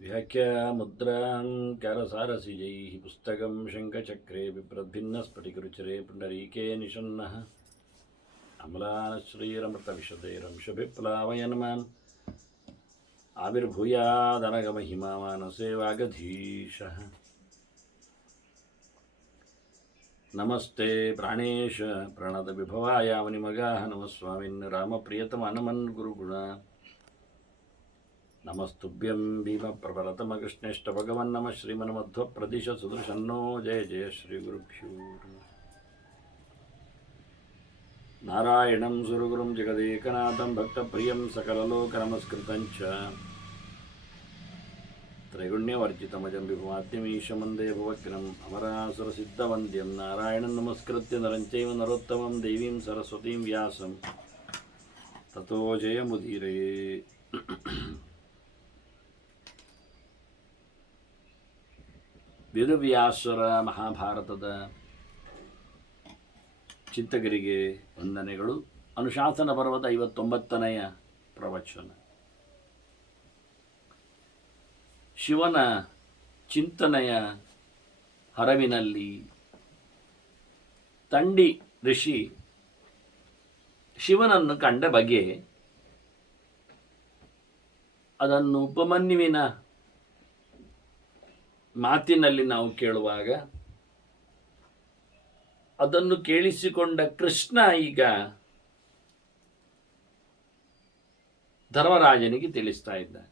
व्याख्यामुद्राङ्कारसारसिजैः पुस्तकं शङ्खचक्रे बिभ्रद्भिन्नस्फटिकरुचिरे पुण्डरीके निषन्नः अम्लानश्रीरमृतविशदैरंशभिप्लावयन् माम् आविर्भूयादनगमहिमा मानसे वागधीशः। नमस्ते प्राणेश प्रणतविभवाय मुनिमगाः नमस्वामिन् रामप्रियतमनमन् गुरुगुण नमस्तुभ्यं भीमप्रवरतमकृष्णेष्ट भगवन्नमः श्रीमन्मध्वप्रदिश सुदर्शन्नो जय जय श्रीगुरुभ्यो नमः। नारायणं सुरगुरुं जगदेकनाथं भक्तप्रियं सकललोकनमस्कृतं च त्रैगुण्यवर्जितमजं विभुमाद्यमीशमन्दे भुवग्नम् अमरासुरसिद्धवन्द्यं नारायणं नमस्कृत्य नरं चैव नरोत्तमं देवीं सरस्वतीं व्यासं ततो जयमुदीरये। ವೇದವ್ಯಾಸರ ಮಹಾಭಾರತದ ಚಿಂತಕರಿಗೆ ವಂದನೆಗಳು. ಅನುಶಾಸನ ಪರ್ವದ 59ನೆಯ ಪ್ರವಚನ. ಶಿವನ ಚಿಂತನೆಯ ಹರವಿನಲ್ಲಿ ತಂಡಿ ಋಷಿ ಶಿವನನ್ನು ಕಂಡ ಬಗೆ, ಅದನ್ನು ಉಪಮನ್ಯುವಿನ ಮಾತಿನಲ್ಲಿ ನಾವು ಕೇಳುವಾಗ ಅದನ್ನು ಕೇಳಿಸಿಕೊಂಡ ಕೃಷ್ಣ ಈಗ ಧರ್ಮರಾಜನಿಗೆ ತಿಳಿಸ್ತಾ ಇದ್ದಾನೆ.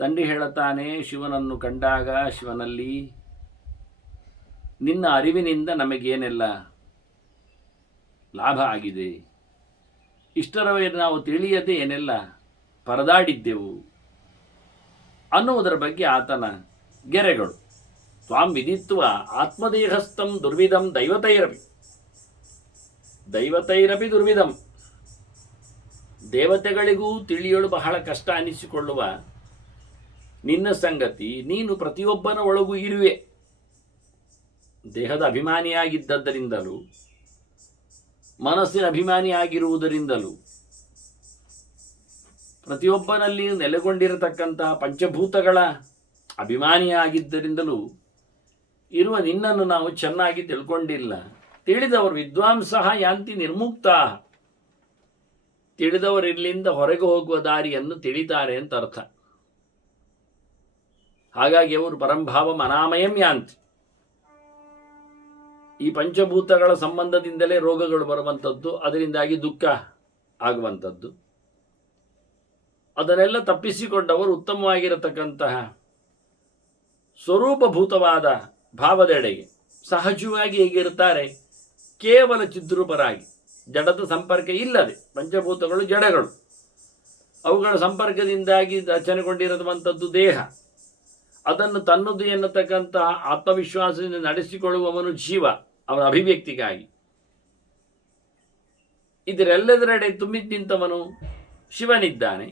ತಂಡಿ ಹೇಳುತ್ತಾನೆ, ಶಿವನನ್ನು ಕಂಡಾಗ ಶಿವನಲ್ಲಿ ನಿನ್ನ ಅರಿವಿನಿಂದ ನಮಗೇನೆಲ್ಲ ಲಾಭ ಆಗಿದೆ, ಇಷ್ಟರವರೆಗೆ ನಾವು ತಿಳಿಯದೆ ಏನೆಲ್ಲ ಪರದಾಡಿದ್ದೆವು ಅನ್ನುವುದರ ಬಗ್ಗೆ ಆತನ ಗೆರೆಗಳು. ತ್ವಾಂ ವಿದಿತ್ವ ಆತ್ಮದೇಹಸ್ಥಂ ದುರ್ವಿಧಂ ದೈವತೈರಪಿ ದುರ್ವಿಧಂ. ದೇವತೆಗಳಿಗೂ ತಿಳಿಯಲು ಬಹಳ ಕಷ್ಟ ಅನಿಸಿಕೊಳ್ಳುವ ನಿನ್ನ ಸಂಗತಿ, ನೀನು ಪ್ರತಿಯೊಬ್ಬನ ಒಳಗೂ ಇರುವೆ. ದೇಹದ ಅಭಿಮಾನಿಯಾಗಿದ್ದದ್ದರಿಂದಲೂ ಮನಸ್ಸಿನ ಅಭಿಮಾನಿಯಾಗಿರುವುದರಿಂದಲೂ ಪ್ರತಿಯೊಬ್ಬನಲ್ಲಿ ನೆಲೆಗೊಂಡಿರತಕ್ಕಂತಹ ಪಂಚಭೂತಗಳ ಅಭಿಮಾನಿಯಾಗಿದ್ದರಿಂದಲೂ ಇರುವ ನಿನ್ನನ್ನು ನಾವು ಚೆನ್ನಾಗಿ ತಿಳ್ಕೊಂಡಿಲ್ಲ. ತಿಳಿದವರು ವಿದ್ವಾಂಸಃ ಯಾಂತಿ ನಿರ್ಮುಕ್ತ, ತಿಳಿದವರು ಇಲ್ಲಿಂದ ಹೊರಗೆ ಹೋಗುವ ದಾರಿಯನ್ನು ತಿಳಿತಾರೆ ಅಂತ ಅರ್ಥ. ಹಾಗಾಗಿ ಅವರು ಪರಂಭಾವ ಅನಾಮಯಂ ಯಾಂತಿ. ಈ ಪಂಚಭೂತಗಳ ಸಂಬಂಧದಿಂದಲೇ ರೋಗಗಳು ಬರುವಂಥದ್ದು, ಅದರಿಂದಾಗಿ ದುಃಖ ಆಗುವಂಥದ್ದು. ಅದನ್ನೆಲ್ಲ ತಪ್ಪಿಸಿಕೊಂಡವರು ಉತ್ತಮವಾಗಿರತಕ್ಕಂತಹ ಸ್ವರೂಪಭೂತವಾದ ಭಾವದೆಡೆಗೆ ಸಹಜವಾಗಿ ಹೇಗಿರ್ತಾರೆ, ಕೇವಲ ಚಿದ್ರೂಪರಾಗಿ, ಜಡದ ಸಂಪರ್ಕ ಇಲ್ಲದೆ. ಪಂಚಭೂತಗಳು ಜಡಗಳು, ಅವುಗಳ ಸಂಪರ್ಕದಿಂದಾಗಿ ರಚನೆಗೊಂಡಿರುವಂಥದ್ದು ದೇಹ. ಅದನ್ನು ತನ್ನದು ಎನ್ನತಕ್ಕಂತಹ ಆತ್ಮವಿಶ್ವಾಸದಿಂದ ನಡೆಸಿಕೊಳ್ಳುವವನು ಜೀವ, ಅವನ ಅಭಿವ್ಯಕ್ತಿಗಾಗಿ. ಇದರೆಲ್ಲದರೆಡೆ ತುಂಬಿ ನಿಂತವನು ಶಿವನಿದ್ದಾನೆ.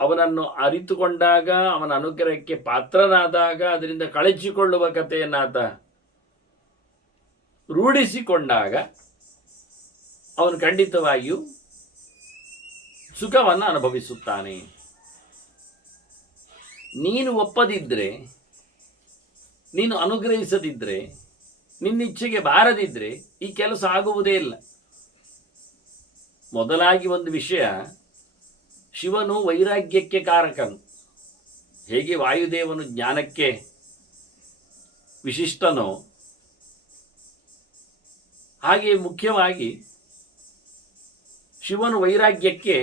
ಅವನನ್ನು ಅರಿತುಕೊಂಡಾಗ, ಅವನ ಅನುಗ್ರಹಕ್ಕೆ ಪಾತ್ರನಾದಾಗ, ಅದರಿಂದ ಕಳಚಿಕೊಳ್ಳುವ ಕಥೆಯನ್ನಾತ ರೂಢಿಸಿಕೊಂಡಾಗ ಅವನು ಖಂಡಿತವಾಗಿಯೂ ಸುಖವನ್ನು ಅನುಭವಿಸುತ್ತಾನೆ. ನೀನು ಒಪ್ಪದಿದ್ದರೆ, ನೀನು ಅನುಗ್ರಹಿಸದಿದ್ದರೆ, ನಿನ್ನಿಚ್ಛೆಗೆ ಬಾರದಿದ್ದರೆ ಈ ಕೆಲಸ ಆಗುವುದೇ ಇಲ್ಲ. ಮೊದಲಾಗಿ ಒಂದು ವಿಷಯ, ಶಿವನು ವೈರಾಗ್ಯಕ್ಕೆ ಕಾರಕನು. ಹೇಗೆ ವಾಯುದೇವನು ಜ್ಞಾನಕ್ಕೆ ವಿಶಿಷ್ಟನೋ, ಹಾಗೆ ಮುಖ್ಯವಾಗಿ ಶಿವನು ವೈರಾಗ್ಯಕ್ಕೆ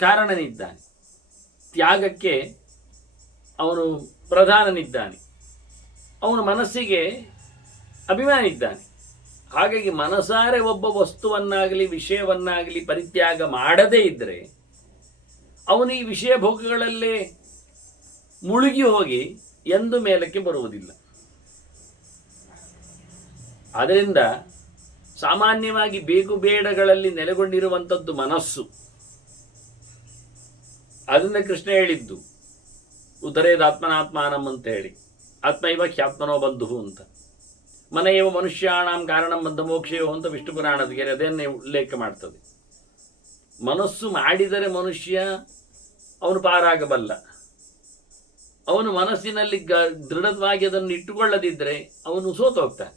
ಕಾರಣನಿದ್ದಾನೆ, ತ್ಯಾಗಕ್ಕೆ ಅವನು ಪ್ರಧಾನನಿದ್ದಾನೆ, ಅವನ ಮನಸ್ಸಿಗೆ ಅಭಿಮಾನಿ ಇದ್ದಾನೆ. ಹಾಗಾಗಿ ಮನಸಾರೆ ಒಬ್ಬ ವಸ್ತುವನ್ನಾಗಲಿ ವಿಷಯವನ್ನಾಗಲಿ ಪರಿತ್ಯಾಗ ಮಾಡದೇ ಇದ್ದರೆ ಅವನು ಈ ವಿಷಯ ಭೋಗಗಳಲ್ಲೇ ಮುಳುಗಿ ಹೋಗಿ ಎಂದು ಮೇಲಕ್ಕೆ ಬರುವುದಿಲ್ಲ. ಆದ್ದರಿಂದ ಸಾಮಾನ್ಯವಾಗಿ ಬೇಕು ಬೇಡಗಳಲ್ಲಿ ನೆಲೆಗೊಂಡಿರುವಂಥದ್ದು ಮನಸ್ಸು. ಅದನ್ನು ಕೃಷ್ಣ ಹೇಳಿದ್ದು ಉದರೇದಾತ್ಮನಾತ್ಮಾನಂ ಅಂತ ಹೇಳಿ, ಆತ್ಮೈವ ಹ್ಯಾತ್ಮನೋ ಬಂಧು ಅಂತ. ಮನೆಯವ ಮನುಷ್ಯಾಣಂ ಕಾರಣಂ ಬಂಧ ಮೋಕ್ಷಯೋ ಅಂತ ವಿಷ್ಣು ಪುರಾಣದ ಗೆರೆ ಅದನ್ನೇ ಉಲ್ಲೇಖ ಮಾಡ್ತದೆ. ಮನಸ್ಸು ಮಾಡಿದರೆ ಮನುಷ್ಯ ಅವನು ಪಾರಾಗಬಲ್ಲ. ಅವನು ಮನಸ್ಸಿನಲ್ಲಿ ದೃಢವಾಗಿ ಅದನ್ನು ಇಟ್ಟುಕೊಳ್ಳದಿದ್ದರೆ ಅವನು ಸೋತು ಹೋಗ್ತಾನೆ.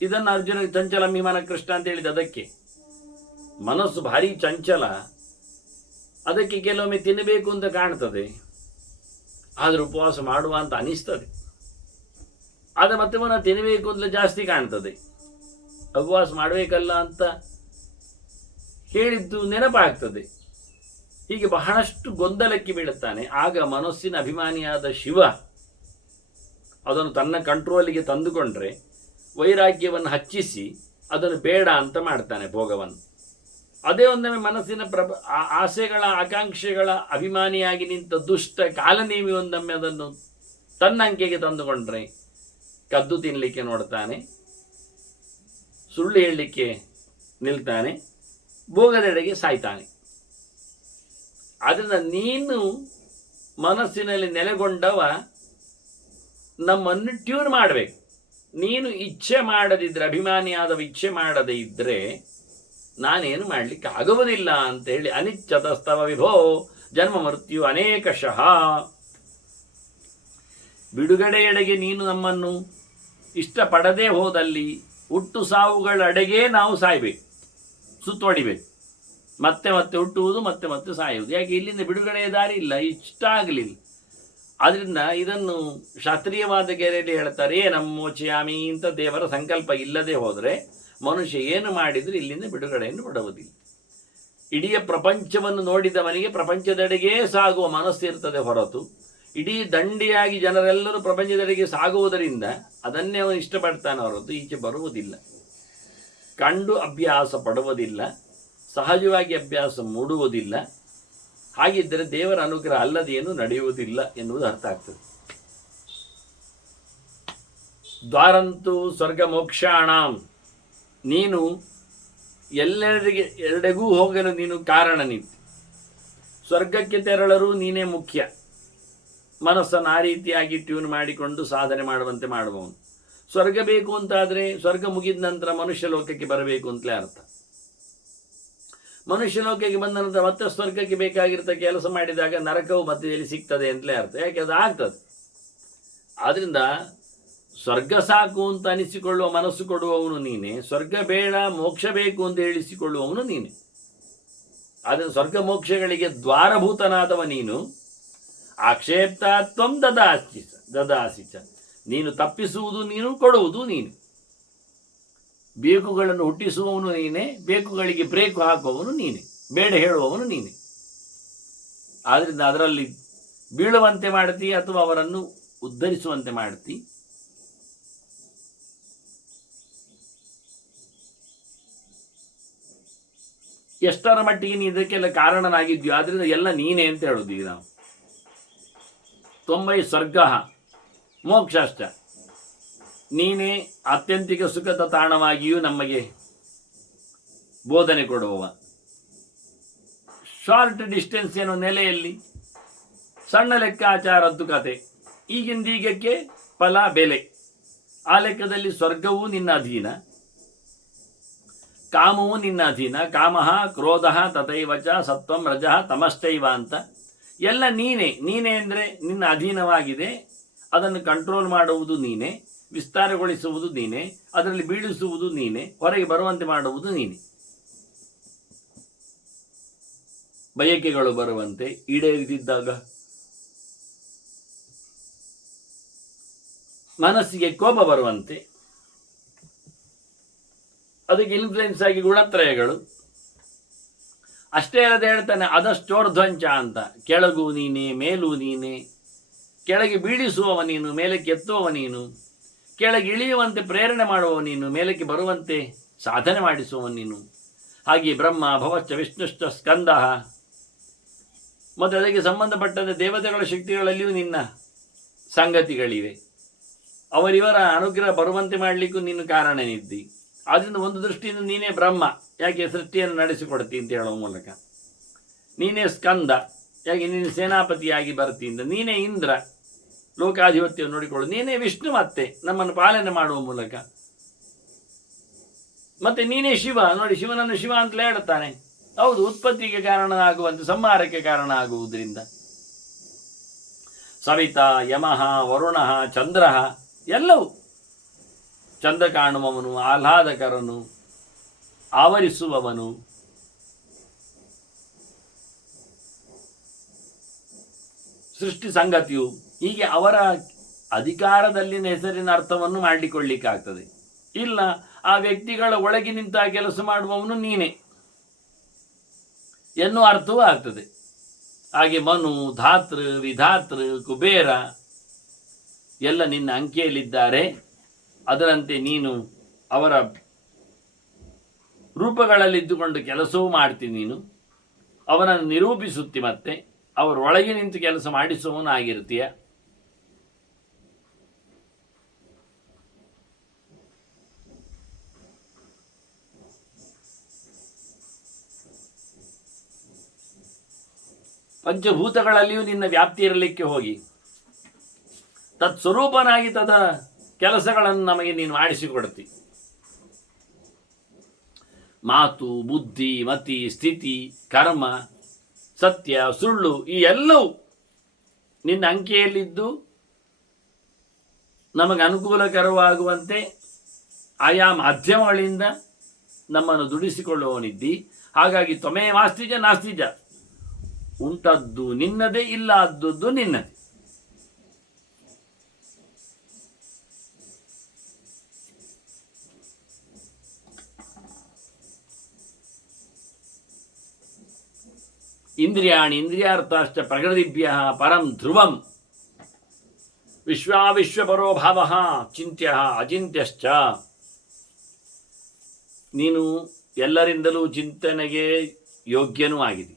ಇದನ್ನು ಅರ್ಜುನ ಚಂಚಲ ಮೀಮನ ಕೃಷ್ಣ ಅಂತ ಹೇಳಿದ ಅದಕ್ಕೆ. ಮನಸ್ಸು ಭಾರಿ ಚಂಚಲ, ಅದಕ್ಕೆ ಕೆಲವೊಮ್ಮೆ ತಿನ್ನಬೇಕು ಅಂತ ಕಾಣ್ತದೆ, ಆದರೆ ಉಪವಾಸ ಮಾಡುವ ಅಂತ ಅನಿಸ್ತದೆ. ಆದರೆ ಮತ್ತೆ ಮನ ತಿನ್ನಬೇಕು ಅಂತಲೇ ಜಾಸ್ತಿ ಕಾಣ್ತದೆ, ಉಪವಾಸ ಮಾಡಬೇಕಲ್ಲ ಅಂತ ಹೇಳಿದ್ದು ನೆನಪಾಗ್ತದೆ. ಹೀಗೆ ಬಹಳಷ್ಟು ಗೊಂದಲಕ್ಕೆ ಬೀಳುತ್ತಾನೆ. ಆಗ ಮನಸ್ಸಿನ ಅಭಿಮಾನಿಯಾದ ಶಿವ ಅದನ್ನು ತನ್ನ ಕಂಟ್ರೋಲಿಗೆ ತಂದುಕೊಂಡ್ರೆ ವೈರಾಗ್ಯವನ್ನು ಹಚ್ಚಿಸಿ ಅದನ್ನು ಬೇಡ ಅಂತ ಮಾಡ್ತಾನೆ ಭೋಗವನ್ನು. ಅದೇ ಒಂದೊಮ್ಮೆ ಮನಸ್ಸಿನ ಆಸೆಗಳ ಆಕಾಂಕ್ಷೆಗಳ ಅಭಿಮಾನಿಯಾಗಿ ನಿಂತ ದುಷ್ಟ ಕಾಲನೇಮಿ ಒಂದೊಮ್ಮೆ ಅದನ್ನು ತನ್ನ ಅಂಕೆಗೆ ತಂದುಕೊಂಡ್ರೆ ಕದ್ದು ತಿನ್ನಲಿಕ್ಕೆ ನೋಡ್ತಾನೆ, ಸುಳ್ಳು ಹೇಳಲಿಕ್ಕೆ ನಿಲ್ತಾನೆ, ಭೋಗದೆಡೆಗೆ ಸಾಯ್ತಾನೆ. ಆದ್ದರಿಂದ ನೀನು ಮನಸ್ಸಿನಲ್ಲಿ ನೆಲೆಗೊಂಡವ ನಮ್ಮನ್ನು ಟ್ಯೂನ್ ಮಾಡಬೇಕು. ನೀನು ಇಚ್ಛೆ ಮಾಡದಿದ್ದರೆ, ಅಭಿಮಾನಿಯಾದವ ಇಚ್ಛೆ ಮಾಡದೇ ಇದ್ದರೆ ನಾನೇನು ಮಾಡಲಿಕ್ಕೆ ಆಗುವುದಿಲ್ಲ ಅಂತೇಳಿ ಅನಿಚ್ಛತಸ್ತವ ವಿಭೋ ಜನ್ಮ ಮೃತ್ಯು ಅನೇಕಶಃ. ಬಿಡುಗಡೆಯೆಡೆಗೆ ನೀನು ನಮ್ಮನ್ನು ಇಷ್ಟಪಡದೇ ಹೋದಲ್ಲಿ ಹುಟ್ಟು ಸಾವುಗಳಡೆಗೆ ನಾವು ಸಾಯ್ಬೇಕು, ಸುತ್ತೊಡಿಬೇಕು. ಮತ್ತೆ ಮತ್ತೆ ಹುಟ್ಟುವುದು, ಮತ್ತೆ ಮತ್ತೆ ಸಾಯುವುದು. ಯಾಕೆ? ಇಲ್ಲಿಂದ ಬಿಡುಗಡೆಯ ದಾರಿ ಇಲ್ಲ, ಇಷ್ಟ ಆಗಲಿಲ್ಲ. ಆದ್ದರಿಂದ ಇದನ್ನು ಶಾಸ್ತ್ರೀಯವಾದ ಗೆರೆಯಲ್ಲಿ ಹೇಳ್ತಾರೆ, ನಮ್ಮೋಚಯಾಮಿ ಅಂತ ದೇವರ ಸಂಕಲ್ಪ ಇಲ್ಲದೆ ಹೋದರೆ ಮನುಷ್ಯ ಏನು ಮಾಡಿದರೂ ಇಲ್ಲಿಂದ ಬಿಡುಗಡೆಯನ್ನು ಪಡುವುದಿಲ್ಲ. ಇಡೀ ಪ್ರಪಂಚವನ್ನು ನೋಡಿದವನಿಗೆ ಪ್ರಪಂಚದೆಡೆಗೆ ಸಾಗುವ ಮನಸ್ಸಿರ್ತದೆ ಹೊರತು ಇಡೀ ದಂಡಿಯಾಗಿ ಜನರೆಲ್ಲರೂ ಪ್ರಪಂಚದೆಡೆಗೆ ಸಾಗುವುದರಿಂದ ಅದನ್ನೇ ಅವನು ಇಷ್ಟಪಡ್ತಾನೆ ಹೊರತು ಈಚೆ ಬರುವುದಿಲ್ಲ. ಕಂಡು ಅಭ್ಯಾಸ ಪಡುವುದಿಲ್ಲ, ಸಹಜವಾಗಿ ಅಭ್ಯಾಸ ಮೂಡುವುದಿಲ್ಲ. ಹಾಗಿದ್ದರೆ ದೇವರ ಅನುಗ್ರಹ ಅಲ್ಲದೇನು ನಡೆಯುವುದಿಲ್ಲ ಎನ್ನುವುದು ಅರ್ಥ ಆಗ್ತದೆ. ದ್ವಾರಂತು ಸ್ವರ್ಗ ಮೋಕ್ಷಾಣಂ, ನೀನು ಎರಡೆಗೂ ಹೋಗಲು ನೀನು ಕಾರಣ ನಿಂತು. ಸ್ವರ್ಗಕ್ಕೆ ತೆರಳಲು ನೀನೇ ಮುಖ್ಯ. ಮನಸ್ಸನ್ನು ಆ ರೀತಿಯಾಗಿ ಟ್ಯೂನ್ ಮಾಡಿಕೊಂಡು ಸಾಧನೆ ಮಾಡುವಂತೆ ಮಾಡುವವನು. ಸ್ವರ್ಗ ಬೇಕು ಅಂತಾದರೆ ಸ್ವರ್ಗ ಮುಗಿದ ನಂತರ ಮನುಷ್ಯ ಲೋಕಕ್ಕೆ ಬರಬೇಕು ಅಂತಲೇ ಅರ್ಥ. ಮನುಷ್ಯ ಲೋಕಕ್ಕೆ ಬಂದ ನಂತರ ಮತ್ತೆ ಸ್ವರ್ಗಕ್ಕೆ ಬೇಕಾಗಿರ್ತ ಕೆಲಸ ಮಾಡಿದಾಗ ನರಕವು ಮಧ್ಯದಲ್ಲಿ ಸಿಗ್ತದೆ ಅಂತಲೇ ಅರ್ಥ. ಯಾಕೆ? ಅದು ಆಗ್ತದೆ. ಆದ್ದರಿಂದ ಸ್ವರ್ಗ ಸಾಕು ಅಂತ ಅನಿಸಿಕೊಳ್ಳುವ ಮನಸ್ಸು ಕೊಡುವವನು ನೀನೆ, ಸ್ವರ್ಗ ಬೇಡ ಮೋಕ್ಷ ಬೇಕು ಅಂತ ಹೇಳಿಸಿಕೊಳ್ಳುವವನು ನೀನೆ. ಆದರೆ ಸ್ವರ್ಗ ಮೋಕ್ಷಗಳಿಗೆ ದ್ವಾರಭೂತನಾದವ ನೀನು. ಆಕ್ಷೇಪ್ತಾತ್ವಂ ದದಾಸಿಚ, ನೀನು ತಪ್ಪಿಸುವುದು ನೀನು, ಕೊಡುವುದು ನೀನು. ಬೇಕುಗಳನ್ನು ಹುಟ್ಟಿಸುವವನು ನೀನೆ, ಬೇಕುಗಳಿಗೆ ಬ್ರೇಕ್ ಹಾಕುವವನು ನೀನೆ, ಬೇಡ ಹೇಳುವವನು ನೀನೆ. ಆದ್ದರಿಂದ ಅದರಲ್ಲಿ ಬೀಳುವಂತೆ ಮಾಡ್ತಿ ಅಥವಾ ಅವರನ್ನು ಉದ್ಧರಿಸುವಂತೆ ಮಾಡ್ತಿ. ಎಷ್ಟರ ಮಟ್ಟಿಗೆ ನೀ ಇದಕ್ಕೆಲ್ಲ ಕಾರಣನಾಗಿದ್ಯೋ ಆದ್ದರಿಂದ ಎಲ್ಲ ನೀನೇ ಅಂತ ಹೇಳೋದು. ಈಗ ನಾವು 90 ಸ್ವರ್ಗ ಮೋಕ್ಷಾಶ್ಚ, ನೀನೇ ಆತ್ಯಂತಿಕ ಸುಖದ ತಾಣವಾಗಿಯೂ ನಮಗೆ ಬೋಧನೆ ಕೊಡುವವ. ಶಾರ್ಟ್ ಡಿಸ್ಟೆನ್ಸ್ ಏನೋ ನೆಲೆಯಲ್ಲಿ ಸಣ್ಣ ಲೆಕ್ಕಾಚಾರದ್ದು ಕತೆ. ಈಗಿಂದೀಗಕ್ಕೆ ಫಲ ಬೆಲೆ. ಆ ಲೆಕ್ಕದಲ್ಲಿ ಸ್ವರ್ಗವೂ ನಿನ್ನ ಅಧೀನ, ಕಾಮವು ನಿನ್ನ ಅಧೀನ. ಕಾಮಃ ಕ್ರೋಧಃ ತಥೈವಚ ಸತ್ವಂ ರಜಃ ತಮಶ್ಚೈವ ಅಂತ ಎಲ್ಲ ನೀನೇ. ನೀನೇ ಅಂದರೆ ನಿನ್ನ ಅಧೀನವಾಗಿದೆ. ಅದನ್ನು ಕಂಟ್ರೋಲ್ ಮಾಡುವುದು ನೀನೇ, ವಿಸ್ತಾರಗೊಳಿಸುವುದು ನೀನೇ, ಅದರಲ್ಲಿ ಬೀಳಿಸುವುದು ನೀನೇ, ಹೊರಗೆ ಬರುವಂತೆ ಮಾಡುವುದು ನೀನೇ. ಬಯಕೆಗಳು ಬರುವಂತೆ, ಈಡೇರಿದ್ದಾಗ ಮನಸ್ಸಿಗೆ ಕೋಪ ಬರುವಂತೆ, ಅದಕ್ಕೆ ಇನ್ಫ್ಲುಯೆನ್ಸ್ ಆಗಿ ಗುಣತ್ರಯಗಳು. ಅಷ್ಟೇ ಅಲ್ಲದೆ ಹೇಳ್ತಾನೆ ಅದಷ್ಟೋರ್ಧ್ವಂಚ ಅಂತ. ಕೆಳಗೂ ನೀನೆ, ಮೇಲೂ ನೀನೆ. ಕೆಳಗೆ ಬೀಳಿಸುವವ ನೀನು, ಮೇಲಕ್ಕೆ ಎತ್ತುವವ ನೀನು. ಕೆಳಗೆ ಇಳಿಯುವಂತೆ ಪ್ರೇರಣೆ ಮಾಡುವವ ನೀನು, ಮೇಲಕ್ಕೆ ಬರುವಂತೆ ಸಾಧನೆ ಮಾಡಿಸುವವ ನೀನು. ಹಾಗೆ ಬ್ರಹ್ಮ ಭವಶ್ಚ ವಿಷ್ಣುಶ್ಚ ಸ್ಕಂದ, ಮತ್ತು ಅದಕ್ಕೆ ಸಂಬಂಧಪಟ್ಟಂತೆ ದೇವತೆಗಳ ಶಕ್ತಿಗಳಲ್ಲಿಯೂ ನಿನ್ನ ಸಂಗತಿಗಳಿವೆ. ಅವರಿವರ ಅನುಗ್ರಹ ಬರುವಂತೆ ಮಾಡಲಿಕ್ಕೂ ನೀನು ಕಾರಣನಿದ್ದಿ. ಆದ್ದರಿಂದ ಒಂದು ದೃಷ್ಟಿಯಿಂದ ನೀನೇ ಬ್ರಹ್ಮ, ಯಾಕೆ ಸೃಷ್ಟಿಯನ್ನು ನಡೆಸಿಕೊಡ್ತಿ ಅಂತ ಹೇಳುವ ಮೂಲಕ. ನೀನೇ ಸ್ಕಂದ, ಯಾಕೆ ನೀನು ಸೇನಾಪತಿಯಾಗಿ ಬರ್ತಿಯಿಂದ. ನೀನೇ ಇಂದ್ರ, ಲೋಕಾಧಿಪತ್ಯವನ್ನು ನೋಡಿಕೊಳ್ಳು. ನೀನೇ ವಿಷ್ಣು, ಮತ್ತೆ ನಮ್ಮನ್ನು ಪಾಲನೆ ಮಾಡುವ ಮೂಲಕ. ಮತ್ತೆ ನೀನೇ ಶಿವ, ನೋಡಿ ಶಿವನನ್ನು ಶಿವ ಅಂತಲೇ ಹೇಳ್ತಾನೆ. ಹೌದು, ಉತ್ಪತ್ತಿಗೆ ಕಾರಣ ಆಗುವಂತೆ ಸಂಹಾರಕ್ಕೆ ಕಾರಣ ಆಗುವುದರಿಂದ ಸವಿತಾ ಯಮಃ ವರುಣಃ ಚಂದ್ರ ಎಲ್ಲವೂ ಚಂದ ಕಾಣುವವನು, ಆಹ್ಲಾದಕರನು, ಆವರಿಸುವವನು, ಸೃಷ್ಟಿ ಸಂಗತಿಯು, ಹೀಗೆ ಅವರ ಅಧಿಕಾರದಲ್ಲಿನ ಹೆಸರಿನ ಅರ್ಥವನ್ನು ಮಾಡಿಕೊಳ್ಳಿಕ್ಕಾಗ್ತದೆ. ಇಲ್ಲ, ಆ ವ್ಯಕ್ತಿಗಳ ಒಳಗೆ ನಿಂತ ಕೆಲಸ ಮಾಡುವವನು ನೀನೇ ಎನ್ನುವ ಅರ್ಥವೂ ಆಗ್ತದೆ. ಹಾಗೆ ಮನು, ಧಾತೃ, ವಿಧಾತೃ, ಕುಬೇರ ಎಲ್ಲ ನಿನ್ನ ಅಂಕೆಯಲ್ಲಿದ್ದಾರೆ. ಅದರಂತೆ ನೀನು ಅವರ ರೂಪಗಳಲ್ಲಿದ್ದುಕೊಂಡು ಕೆಲಸವೂ ಮಾಡ್ತೀನಿ. ನೀನು ಅವನನ್ನು ನಿರೂಪಿಸುತ್ತಿ, ಮತ್ತೆ ಅವರೊಳಗೆ ನಿಂತು ಕೆಲಸ ಮಾಡಿಸುವವನಾಗಿರ್ತೀಯ. ಪಂಚಭೂತಗಳಲ್ಲಿಯೂ ನಿನ್ನ ವ್ಯಾಪ್ತಿ ಇರಲಿಕ್ಕೆ ಹೋಗಿ ತತ್ಸ್ವರೂಪನಾಗಿ ತದ ಕೆಲಸಗಳನ್ನು ನಮಗೆ ನೀನು ಮಾಡಿಸಿಕೊಡ್ತಿ. ಮಾತು, ಬುದ್ಧಿ, ಮತಿ, ಸ್ಥಿತಿ, ಕರ್ಮ, ಸತ್ಯ, ಸುಳ್ಳು ಈ ಎಲ್ಲವೂ ನಿನ್ನ ಅಂಕೆಯಲ್ಲಿದ್ದು ನಮಗೆ ಅನುಕೂಲಕರವಾಗುವಂತೆ ಆಯಾ ಮಾಧ್ಯಮಗಳಿಂದ ನಮ್ಮನ್ನು ದುಡಿಸಿಕೊಳ್ಳುವವನಿದ್ದಿ. ಹಾಗಾಗಿ ತ್ವಮೇವಾಸ್ತಿಜ ನಾಸ್ತಿಜ, ಉಂಟದ್ದು ನಿನ್ನದೇ, ಇಲ್ಲ ಆದದ್ದು ನಿನ್ನದೇ. ಇಂದ್ರಿಯಾಣಿ ಇಂದ್ರಿಯಾರ್ಥಾಶ್ಚ ಪ್ರಕೃತಿಭ್ಯ ಪರಂ ಧ್ರುವಂ ವಿಶ್ವಾವಿಶ್ವಪರೋ ಭಾವ ಚಿಂತ್ಯ ಅಚಿಂತ್ಯಶ್ಚ. ನೀನು ಎಲ್ಲರಿಂದಲೂ ಚಿಂತನೆಗೆ ಯೋಗ್ಯನೂ ಆಗಿದೆ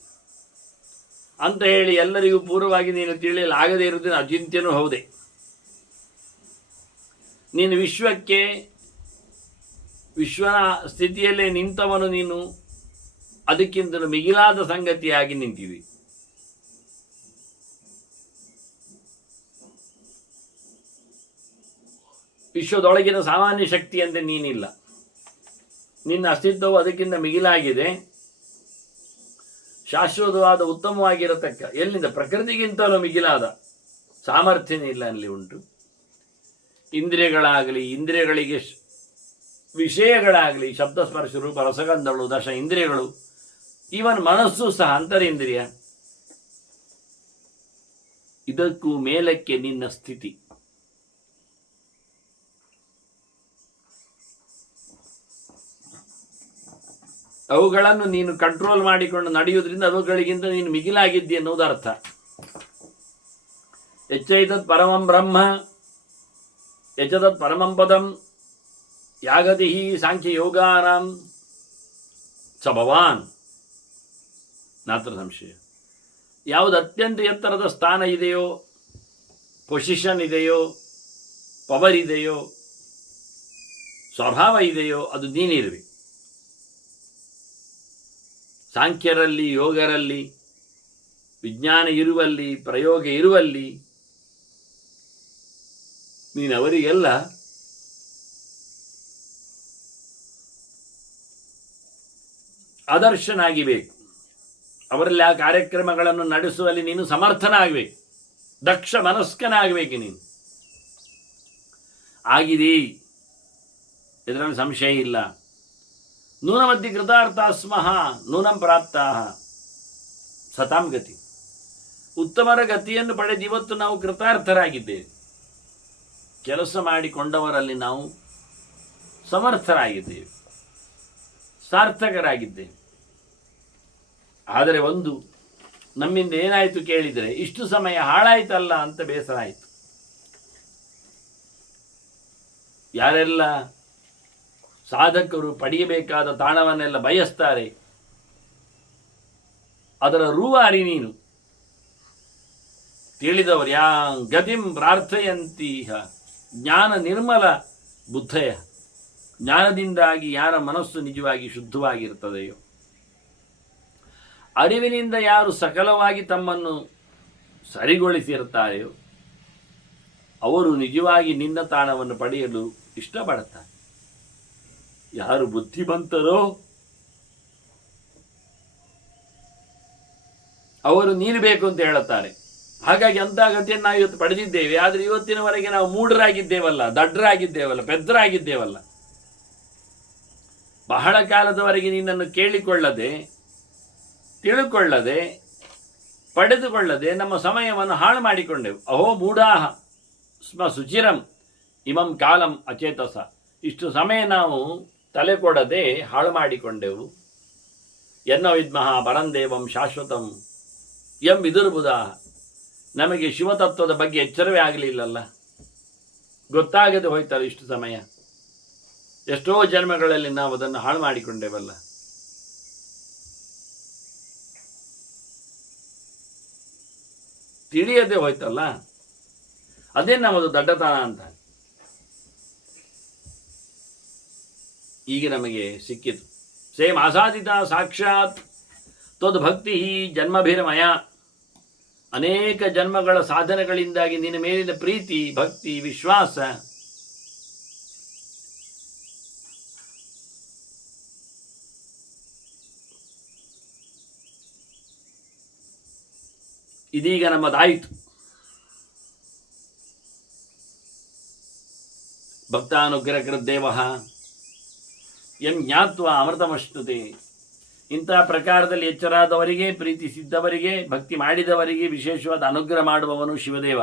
ಅಂತ ಹೇಳಿ ಎಲ್ಲರಿಗೂ ಪೂರ್ವವಾಗಿ ನೀನು ತಿಳಿಯಲಾಗದೇ ಇರುವುದನ್ನು ಅಚಿಂತ್ಯನೂ ಹೌದೇ. ನೀನು ವಿಶ್ವಕ್ಕೆ ವಿಶ್ವನ ಸ್ಥಿತಿಯಲ್ಲೇ ನಿಂತವನು. ನೀನು ಅದಕ್ಕಿಂತಲೂ ಮಿಗಿಲಾದ ಸಂಗತಿಯಾಗಿ ನಿಂತಿದೆ. ವಿಶ್ವದೊಳಗಿನ ಸಾಮಾನ್ಯ ಶಕ್ತಿಯಂತೆ ನೀನಿಲ್ಲ. ನಿನ್ನ ಅಸ್ತಿತ್ವವು ಅದಕ್ಕಿಂತ ಮಿಗಿಲಾಗಿದೆ. ಶಾಶ್ವತವಾದ ಉತ್ತಮವಾಗಿರತಕ್ಕ, ಎಲ್ಲಿಂದ ಪ್ರಕೃತಿಗಿಂತಲೂ ಮಿಗಿಲಾದ ಸಾಮರ್ಥ್ಯ ಇಲ್ಲ ಅಲ್ಲಿ ಉಂಟು. ಇಂದ್ರಿಯಗಳಾಗಲಿ, ಇಂದ್ರಿಯಗಳಿಗೆ ವಿಷಯಗಳಾಗಲಿ, ಶಬ್ದಸ್ಪರ್ಶ ರೂಪ ರಸಗಂಧಗಳು, ದಶ ಇಂದ್ರಿಯಗಳು, ಈವನ್ ಮನಸ್ಸು ಸಹ ಅಂತರೇಂದ್ರಿಯ, ಇದಕ್ಕೂ ಮೇಲಕ್ಕೆ ನಿನ್ನ ಸ್ಥಿತಿ. ಅವುಗಳನ್ನು ನೀನು ಕಂಟ್ರೋಲ್ ಮಾಡಿಕೊಂಡು ನಡೆಯುವುದರಿಂದ ಅವುಗಳಿಗಿಂತ ನೀನು ಮಿಗಿಲಾಗಿದ್ದಿ ಎನ್ನುವುದು ಅರ್ಥ. ಯಚ್ಚೈತತ್ ಪರಮಂ ಬ್ರಹ್ಮ ಯಚತತ್ ಪರಮಂ ಪದಂ ಯಾಗತಿ ಸಾಂಖ್ಯ ಯೋಗಾನಾಂ ಸ ಭವಾನ್ ನಾತ್ರ ಸಂಶಯ. ಯಾವುದು ಅತ್ಯಂತ ಎತ್ತರದ ಸ್ಥಾನ ಇದೆಯೋ, ಪೊಸಿಷನ್ ಇದೆಯೋ, ಪವರ್ ಇದೆಯೋ, ಸ್ವಭಾವ ಇದೆಯೋ, ಅದು ನೀನಿರುವೆ. ಸಾಂಖ್ಯರಲ್ಲಿ, ಯೋಗರಲ್ಲಿ, ವಿಜ್ಞಾನ ಇರುವಲ್ಲಿ, ಪ್ರಯೋಗ ಇರುವಲ್ಲಿ ನೀನು ಅವರಿಗೆಲ್ಲ ಆದರ್ಶನಾಗಿಬೇಕು. ಅವರಲ್ಲಿ ಆ ಕಾರ್ಯಕ್ರಮಗಳನ್ನು ನಡೆಸುವಲ್ಲಿ ನೀನು ಸಮರ್ಥನಾಗಬೇಕು, ದಕ್ಷ ಮನಸ್ಕನಾಗಬೇಕು. ನೀನು ಆಗಿದೀ, ಇದರಲ್ಲಿ ಸಂಶಯ ಇಲ್ಲ. ನೂನಮಧ್ಯೆ ಕೃತಾರ್ಥಾಸ್ಮಃ ನೂನಂ ಪ್ರಾಪ್ತಾಃ ಸತಾಂ ಗತಿ. ಉತ್ತಮರ ಗತಿಯನ್ನು ಪಡೆದು ಇವತ್ತು ನಾವು ಕೃತಾರ್ಥರಾಗಿದ್ದೇವೆ. ಕೆಲಸ ಮಾಡಿಕೊಂಡವರಲ್ಲಿ ನಾವು ಸಮರ್ಥರಾಗಿದ್ದೇವೆ, ಸಾರ್ಥಕರಾಗಿದ್ದೇವೆ. ಆದರೆ ಒಂದು ನಮ್ಮಿಂದ ಏನಾಯಿತು ಕೇಳಿದರೆ, ಇಷ್ಟು ಸಮಯ ಹಾಳಾಯ್ತಲ್ಲ ಅಂತ ಬೇಸರ ಆಯಿತು. ಯಾರೆಲ್ಲ ಸಾಧಕರು ಪಡೆಯಬೇಕಾದ ತಾಣವನ್ನೆಲ್ಲ ಬಯಸ್ತಾರೆ, ಅದರ ರೂವಾರಿ ನೀನು. ತಿಳಿದವರು ಗತಿಂ ಪ್ರಾರ್ಥಯಂತೀಹ ಜ್ಞಾನ ನಿರ್ಮಲ ಬುದ್ಧಯ. ಜ್ಞಾನದಿಂದಾಗಿ ಯಾರ ಮನಸ್ಸು ನಿಜವಾಗಿ ಶುದ್ಧವಾಗಿರುತ್ತದೆಯೋ, ಅರಿವಿನಿಂದ ಯಾರು ಸಕಲವಾಗಿ ತಮ್ಮನ್ನು ಸರಿಗೊಳಿಸಿರುತ್ತಾರೆಯೋ, ಅವರು ನಿಜವಾಗಿ ನಿನ್ನ ತಾಣವನ್ನು ಪಡೆಯಲು ಇಷ್ಟಪಡುತ್ತಾರೆ. ಯಾರು ಬುದ್ಧಿವಂತರೋ ಅವರು ನೀನು ಬೇಕು ಅಂತ ಹೇಳುತ್ತಾರೆ. ಹಾಗಾಗಿ ಅಂಥ ಗತಿಯನ್ನು ನಾವು ಇವತ್ತು ಪಡೆದಿದ್ದೇವೆ. ಆದರೆ ಇವತ್ತಿನವರೆಗೆ ನಾವು ಮೂಢರಾಗಿದ್ದೇವಲ್ಲ, ದಡ್ಡರಾಗಿದ್ದೇವಲ್ಲ, ಪೆದ್ರಾಗಿದ್ದೇವಲ್ಲ. ಬಹಳ ಕಾಲದವರೆಗೆ ನಿನ್ನನ್ನು ಕೇಳಿಕೊಳ್ಳದೆ, ತಿಳುಕೊಳ್ಳದೆ, ಪಡೆದುಕೊಳ್ಳದೆ ನಮ್ಮ ಸಮಯವನ್ನು ಹಾಳು ಮಾಡಿಕೊಂಡೆವು. ಅಹೋ ಮೂಢಾಹ ಸ್ಮ ಶುಚಿರಂ ಇಮಂ ಕಾಲಂ ಅಚೇತಸ. ಇಷ್ಟು ಸಮಯ ನಾವು ತಲೆ ಕೊಡದೆ ಹಾಳು ಮಾಡಿಕೊಂಡೆವು. ಎನ್ನ ವಿದ್ಮಃ ಪರಂದೇವಂ ಶಾಶ್ವತಂ ಎಂ ವಿದುರ್ಬುಧಾಹ. ನಮಗೆ ಶಿವತತ್ವದ ಬಗ್ಗೆ ಎಚ್ಚರವೇ ಆಗಲಿಲ್ಲಲ್ಲ, ಗೊತ್ತಾಗದೆ ಹೋಯ್ತಲ್ಲ ಇಷ್ಟು ಸಮಯ. ಎಷ್ಟೋ ಜನ್ಮಗಳಲ್ಲಿ ನಾವು ಅದನ್ನು ಹಾಳು ಮಾಡಿಕೊಂಡೇವಲ್ಲ. ತಿಳಿಯದೆ ಹೋಯ್ತಲ್ಲ, ಅದೇ ನಮ್ಮದು ದಡ್ಡತನ ಅಂತ. ಈಗ ನಮಗೆ ಸಿಕ್ಕಿತು. ಸೇಮ್ ಅಸಾಧಿತ ಸಾಕ್ಷಾತ್ ತ್ವದ್ಭಕ್ತಿ ಜನ್ಮಭಿರಮಯ. ಅನೇಕ ಜನ್ಮಗಳ ಸಾಧನೆಗಳಿಂದಾಗಿ ನಿನ್ನ ಮೇಲಿನ ಪ್ರೀತಿ, ಭಕ್ತಿ, ವಿಶ್ವಾಸ ಇದೀಗ ನಮ್ಮದಾಯಿತು. ಭಕ್ತಾನುಗ್ರಹಕೃದ್ದೇವ ಎಂ ಜ್ಞಾತ್ವ ಅಮೃತಮಶ್ನುತೆ. ಇಂತಹ ಪ್ರಕಾರದಲ್ಲಿ ಎಚ್ಚರಾದವರಿಗೆ, ಪ್ರೀತಿಸಿದ್ದವರಿಗೆ, ಭಕ್ತಿ ಮಾಡಿದವರಿಗೆ ವಿಶೇಷವಾದ ಅನುಗ್ರಹ ಮಾಡುವವನು ಶಿವದೇವ.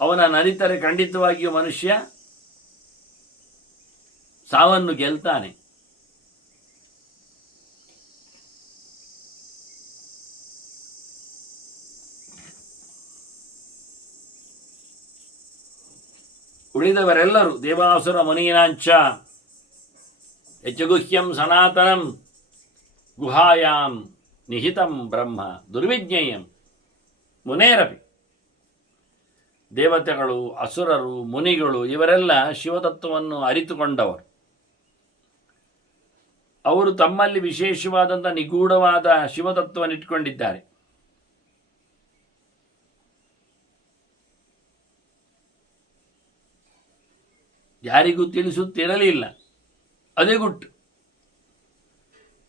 ಅವನ ನರಿತರೆ ಖಂಡಿತವಾಗಿಯೂ ಮನುಷ್ಯ ಸಾವನ್ನು ಗೆಲ್ತಾನೆ. ಉಳಿದವರೆಲ್ಲರೂ ದೇವಾಸುರ ಮುನೀನಾಂಚ ಯಚ್ಚಗುಹ್ಯಂ ಸನಾತನಂ ಗುಹಾಯಾಂ ನಿಹಿತಂ ಬ್ರಹ್ಮ ದುರ್ವಿಜ್ಞೇಯಂ ಮುನೇರಪಿ. ದೇವತೆಗಳು, ಅಸುರರು, ಮುನಿಗಳು ಇವರೆಲ್ಲ ಶಿವತತ್ವವನ್ನು ಅರಿತುಕೊಂಡವರು. ಅವರು ತಮ್ಮಲ್ಲಿ ವಿಶೇಷವಾದಂಥ ನಿಗೂಢವಾದ ಶಿವತತ್ವವನ್ನು ಇಟ್ಕೊಂಡಿದ್ದಾರೆ. ಯಾರಿಗೂ ತಿಳಿಸುತ್ತಿರಲಿಲ್ಲ. ಅದೇ ಗುಟ್ಟು.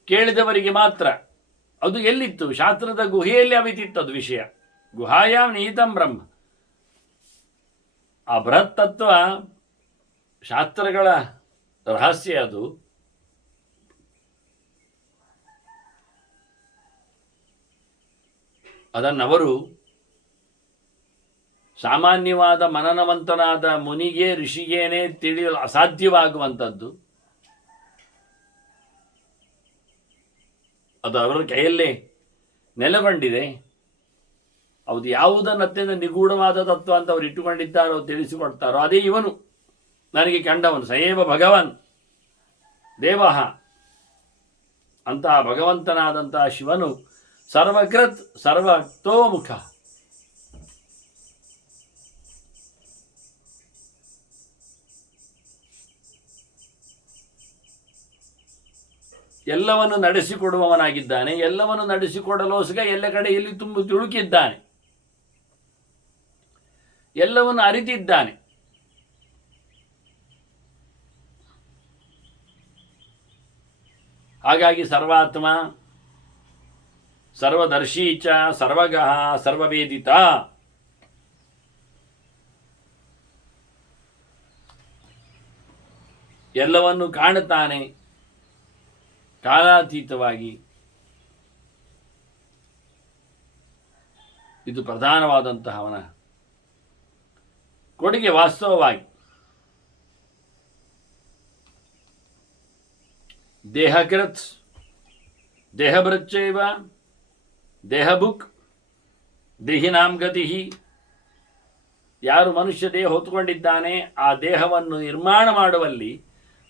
ಕೇಳಿದವರಿಗೆ ಮಾತ್ರ. ಅದು ಎಲ್ಲಿತ್ತು? ಶಾಸ್ತ್ರದ ಗುಹೆಯಲ್ಲಿ ಅವಿತಿತ್ತು ಅದು ವಿಷಯ. ಗುಹಾಯಾಮ್ ನಿಹಿತಂ ಬ್ರಹ್ಮ. ಆ ಬೃಹತ್ ತತ್ವ ಶಾಸ್ತ್ರಗಳ ರಹಸ್ಯ ಅದು. ಅದನ್ನವರು ಸಾಮಾನ್ಯವಾದ ಮನನವಂತನಾದ ಮುನಿಗೆ, ಋಷಿಗೇನೆ ತಿಳಿಯಲು ಅಸಾಧ್ಯವಾಗುವಂಥದ್ದು. ಅದು ಅವರ ಕೈಯಲ್ಲೇ ನೆಲೆಗೊಂಡಿದೆ. ಅದು ಯಾವುದನ್ನು ಅತ್ಯಂತ ನಿಗೂಢವಾದ ತತ್ವ ಅಂತ ಅವರು ಇಟ್ಟುಕೊಂಡಿದ್ದಾರೋ, ತಿಳಿಸಿಕೊಡ್ತಾರೋ ಅದೇ ಇವನು ನನಗೆ ಕಂಡವನು. ಸಯೇವ ಭಗವನ್ ದೇವಃ. ಅಂತಹ ಭಗವಂತನಾದಂತಹ ಶಿವನು ಸರ್ವಕೃತ್ ಸರ್ವತೋಮುಖ. ಎಲ್ಲವನ್ನು ನಡೆಸಿಕೊಡುವವನಾಗಿದ್ದಾನೆ. ಎಲ್ಲವನ್ನು ನಡೆಸಿಕೊಡಲೋಸ್ಗ ಎಲ್ಲ ಕಡೆ ಎಲ್ಲಿ ತುಂಬ ತುಳುಕಿದ್ದಾನೆ. ಎಲ್ಲವನ್ನು ಅರಿತಿದ್ದಾನೆ. ಹಾಗಾಗಿ ಸರ್ವಾತ್ಮ, ಸರ್ವದರ್ಶೀಚ, ಸರ್ವಗಃ, ಸರ್ವವೇದಿತ. ಎಲ್ಲವನ್ನು ಕಾಣುತ್ತಾನೆ ಕಾಲಾತೀತವಾಗಿ. ಇದು ಪ್ರಧಾನವಾದಂತಹ ಅವನ ಕೊಡುಗೆ. ವಾಸ್ತವವಾಗಿ ದೇಹಕೃತ್ ದೇಹಭೃಚ್ಚೈವ ದೇಹಭುಕ್ ದೇಹಿನಾಂ ಗತಿ. ಯಾರು ಮನುಷ್ಯ ದೇಹ ಹೊತ್ತುಕೊಂಡಿದ್ದಾನೆ ಆ ದೇಹವನ್ನು ನಿರ್ಮಾಣ ಮಾಡುವಲ್ಲಿ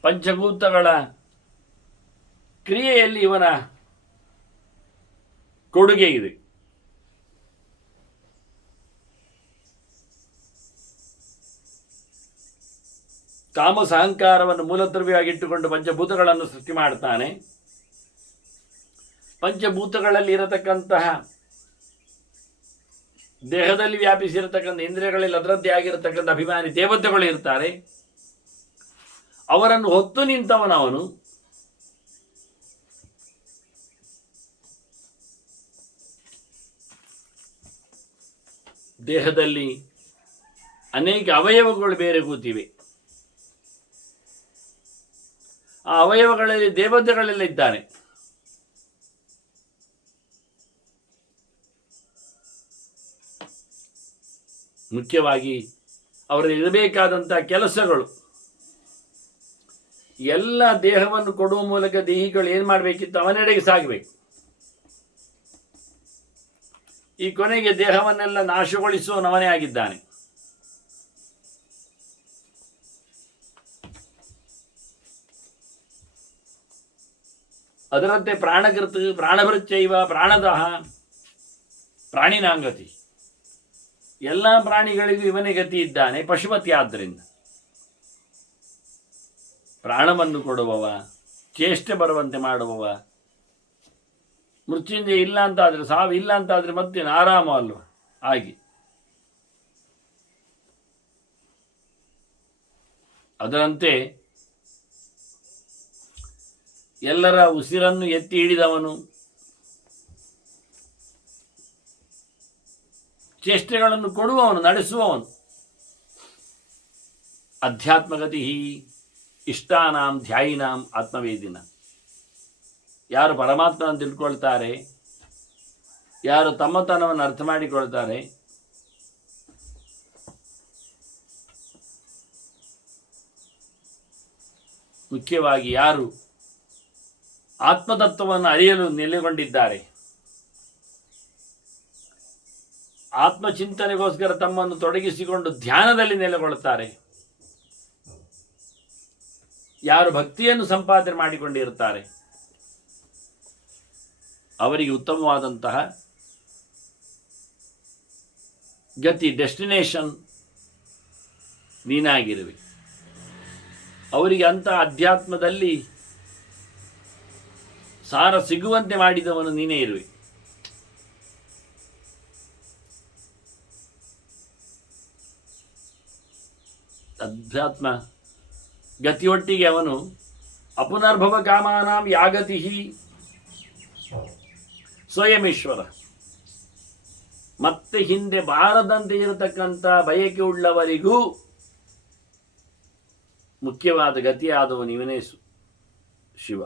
ಪಂಚಭೂತಗಳ ಕ್ರಿಯೆಯಲ್ಲಿ ಇವನ ಕೊಡುಗೆ ಇದೆ. ತಾಮಸ ಅಹಂಕಾರವನ್ನು ಮೂಲದ್ರವ್ಯವಾಗಿಟ್ಟುಕೊಂಡು ಪಂಚಭೂತಗಳನ್ನು ಸೃಷ್ಟಿ ಮಾಡ್ತಾನೆ. ಪಂಚಭೂತಗಳಲ್ಲಿ ಇರತಕ್ಕಂತಹ ದೇಹದಲ್ಲಿ ವ್ಯಾಪಿಸಿರತಕ್ಕಂಥ ಇಂದ್ರಿಯಗಳಲ್ಲಿ ಅದರದ್ದೇ ಆಗಿರತಕ್ಕಂಥ ಅಭಿಮಾನಿ ದೇವತೆಗಳು ಇರ್ತಾರೆ. ಅವರನ್ನು ಹೊತ್ತು ನಿಂತವನವನು. ದೇಹದಲ್ಲಿ ಅನೇಕ ಅವಯವಗಳು ಬೇರೆ ಕೂತಿವೆ. ಆ ಅವಯವಗಳಲ್ಲಿ ದೇವತೆಗಳೆಲ್ಲ ಇದ್ದಾರೆ. ಮುಖ್ಯವಾಗಿ ಅವರಲ್ಲಿ ಇರಬೇಕಾದಂಥ ಕೆಲಸಗಳು ಎಲ್ಲ ದೇಹವನ್ನು ಕೊಡುವ ಮೂಲಕ ದೇಹಿಗಳು ಏನು ಮಾಡಬೇಕಿತ್ತು, ಅವನೆಡೆಗೆ ಸಾಗಬೇಕು. ಈ ಕೊನೆಗೆ ದೇಹವನ್ನೆಲ್ಲ ನಾಶಗೊಳಿಸುವವನವನೇ ಆಗಿದ್ದಾನೆ. ಅದರಂತೆ ಪ್ರಾಣಕೃತ್ ಪ್ರಾಣಭೃಚ್ಚೈವ ಪ್ರಾಣದಹ ಪ್ರಾಣಿನಾಂಗತಿ, ಎಲ್ಲ ಪ್ರಾಣಿಗಳಿಗೂ ಇವನೇ ಗತಿ ಇದ್ದಾನೆ. ಪಶುಪತಿ ಆದ್ದರಿಂದ ಪ್ರಾಣವನ್ನು ಕೊಡುವವ, ಚೇಷ್ಟೆ ಬರುವಂತೆ ಮಾಡುವವ. ಮೃತ್ಯುಂಜಯ ಇಲ್ಲ ಅಂತಾದರೆ, ಸಾವು ಇಲ್ಲ ಅಂತಾದರೆ ಮತ್ತೇನು ಆರಾಮ ಅಲ್ವ? ಹಾಗೆ ಅದರಂತೆ ಎಲ್ಲರ ಉಸಿರನ್ನು ಎತ್ತಿ ಹಿಡಿದವನು, ಚೇಷ್ಟೆಗಳನ್ನು ಕೊಡುವವನು, ನಡೆಸುವವನು. ಅಧ್ಯಾತ್ಮಗತಿ ಇಷ್ಟಾನಾಂ ಧ್ಯಾಯಿನಾಂ ಆತ್ಮವೇದಿನ. ಯಾರು ಪರಮಾತ್ಮನ ತಿಳ್ಕೊಳ್ತಾರೆ, ಯಾರು ತಮ್ಮತನವನ್ನು ಅರ್ಥ ಮಾಡಿಕೊಳ್ತಾರೆ, ಮುಖ್ಯವಾಗಿ ಯಾರು ಆತ್ಮತತ್ವವನ್ನು ಅರಿಯಲು ನೆಲೆಗೊಂಡಿದ್ದಾರೆ, ಆತ್ಮಚಿಂತನೆಗೋಸ್ಕರ ತಮ್ಮನ್ನು ತೊಡಗಿಸಿಕೊಂಡು ಧ್ಯಾನದಲ್ಲಿ ನೆಲೆಗೊಳ್ಳುತ್ತಾರೆ, ಯಾರು ಭಕ್ತಿಯನ್ನು ಸಂಪಾದನೆ ಮಾಡಿಕೊಂಡಿರುತ್ತಾರೆ, ಅವರಿಗೆ ಉತ್ತಮವಾದಂತಹ ಗತಿ, ಡೆಸ್ಟಿನೇಷನ್ ನೀನಾಗಿರುವೆ. ಅವರಿಗೆ ಅಂತಹ ಅಧ್ಯಾತ್ಮದಲ್ಲಿ ಸಾರ ಸಿಗುವಂತೆ ಮಾಡಿದವನು ನೀನೇ ಇರುವೆ. ಅಧ್ಯಾತ್ಮ ಗತಿಯೊಟ್ಟಿಗೆ ಅವನು ಅಪುನರ್ಭವ ಕಾಮಾನಾಂ ಯಾಗತಿ ಸ್ವಯಮೇಶ್ವರ, ಮತ್ತೆ ಹಿಂದೆ ಬಾರದಂತೆ ಇರತಕ್ಕಂಥ ಬಯಕೆ ಉಳ್ಳವರಿಗೂ ಮುಖ್ಯವಾದ ಗತಿಯಾದವನು ಇವನೇ ಶಿವ.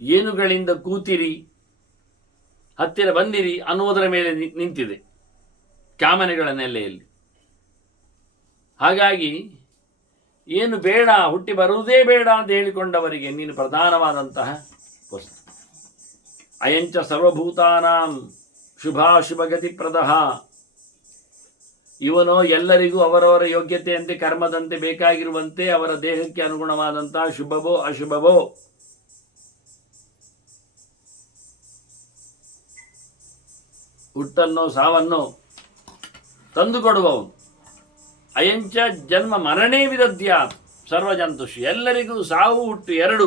ಏನುಗಳಿಂದ ಕೂತಿರಿ, ಹತ್ತಿರ ಬಂದಿರಿ ಅನ್ನುವುದರ ಮೇಲೆ ನಿಂತಿದೆ ಕಾಮನೆಗಳ ನೆಲೆಯಲ್ಲಿ. ಹಾಗಾಗಿ ಏನು ಬೇಡ, ಹುಟ್ಟಿ ಬರುವುದೇ ಬೇಡ ಅಂತ ಹೇಳಿಕೊಂಡವರಿಗೆ ನೀನು ಪ್ರಧಾನವಾದಂತಹ ವಸ್ತು. ಅಯಂಚ ಸರ್ವಭೂತಾನಾಂ ಶುಭಾಶುಭಗತಿ ಪ್ರದಹ. ಇವನೋ ಎಲ್ಲರಿಗೂ ಅವರವರ ಯೋಗ್ಯತೆಯಂತೆ ಕರ್ಮದಂತೆ ಬೇಕಾಗಿರುವಂತೆ ಅವರ ದೇಹಕ್ಕೆ ಅನುಗುಣವಾದಂತಹ ಶುಭವೋ ಅಶುಭವೋ ಹುಟ್ಟನ್ನೋ ಸಾವನ್ನೋ ತಂದುಕೊಡುವವನು. ಅಯಂಚ ಜನ್ಮ ಮರಣೇ ವಿದದ್ಯಾತ್ ಸರ್ವಜಂತುಷು. ಎಲ್ಲರಿಗೂ ಸಾವು ಹುಟ್ಟು ಎರಡು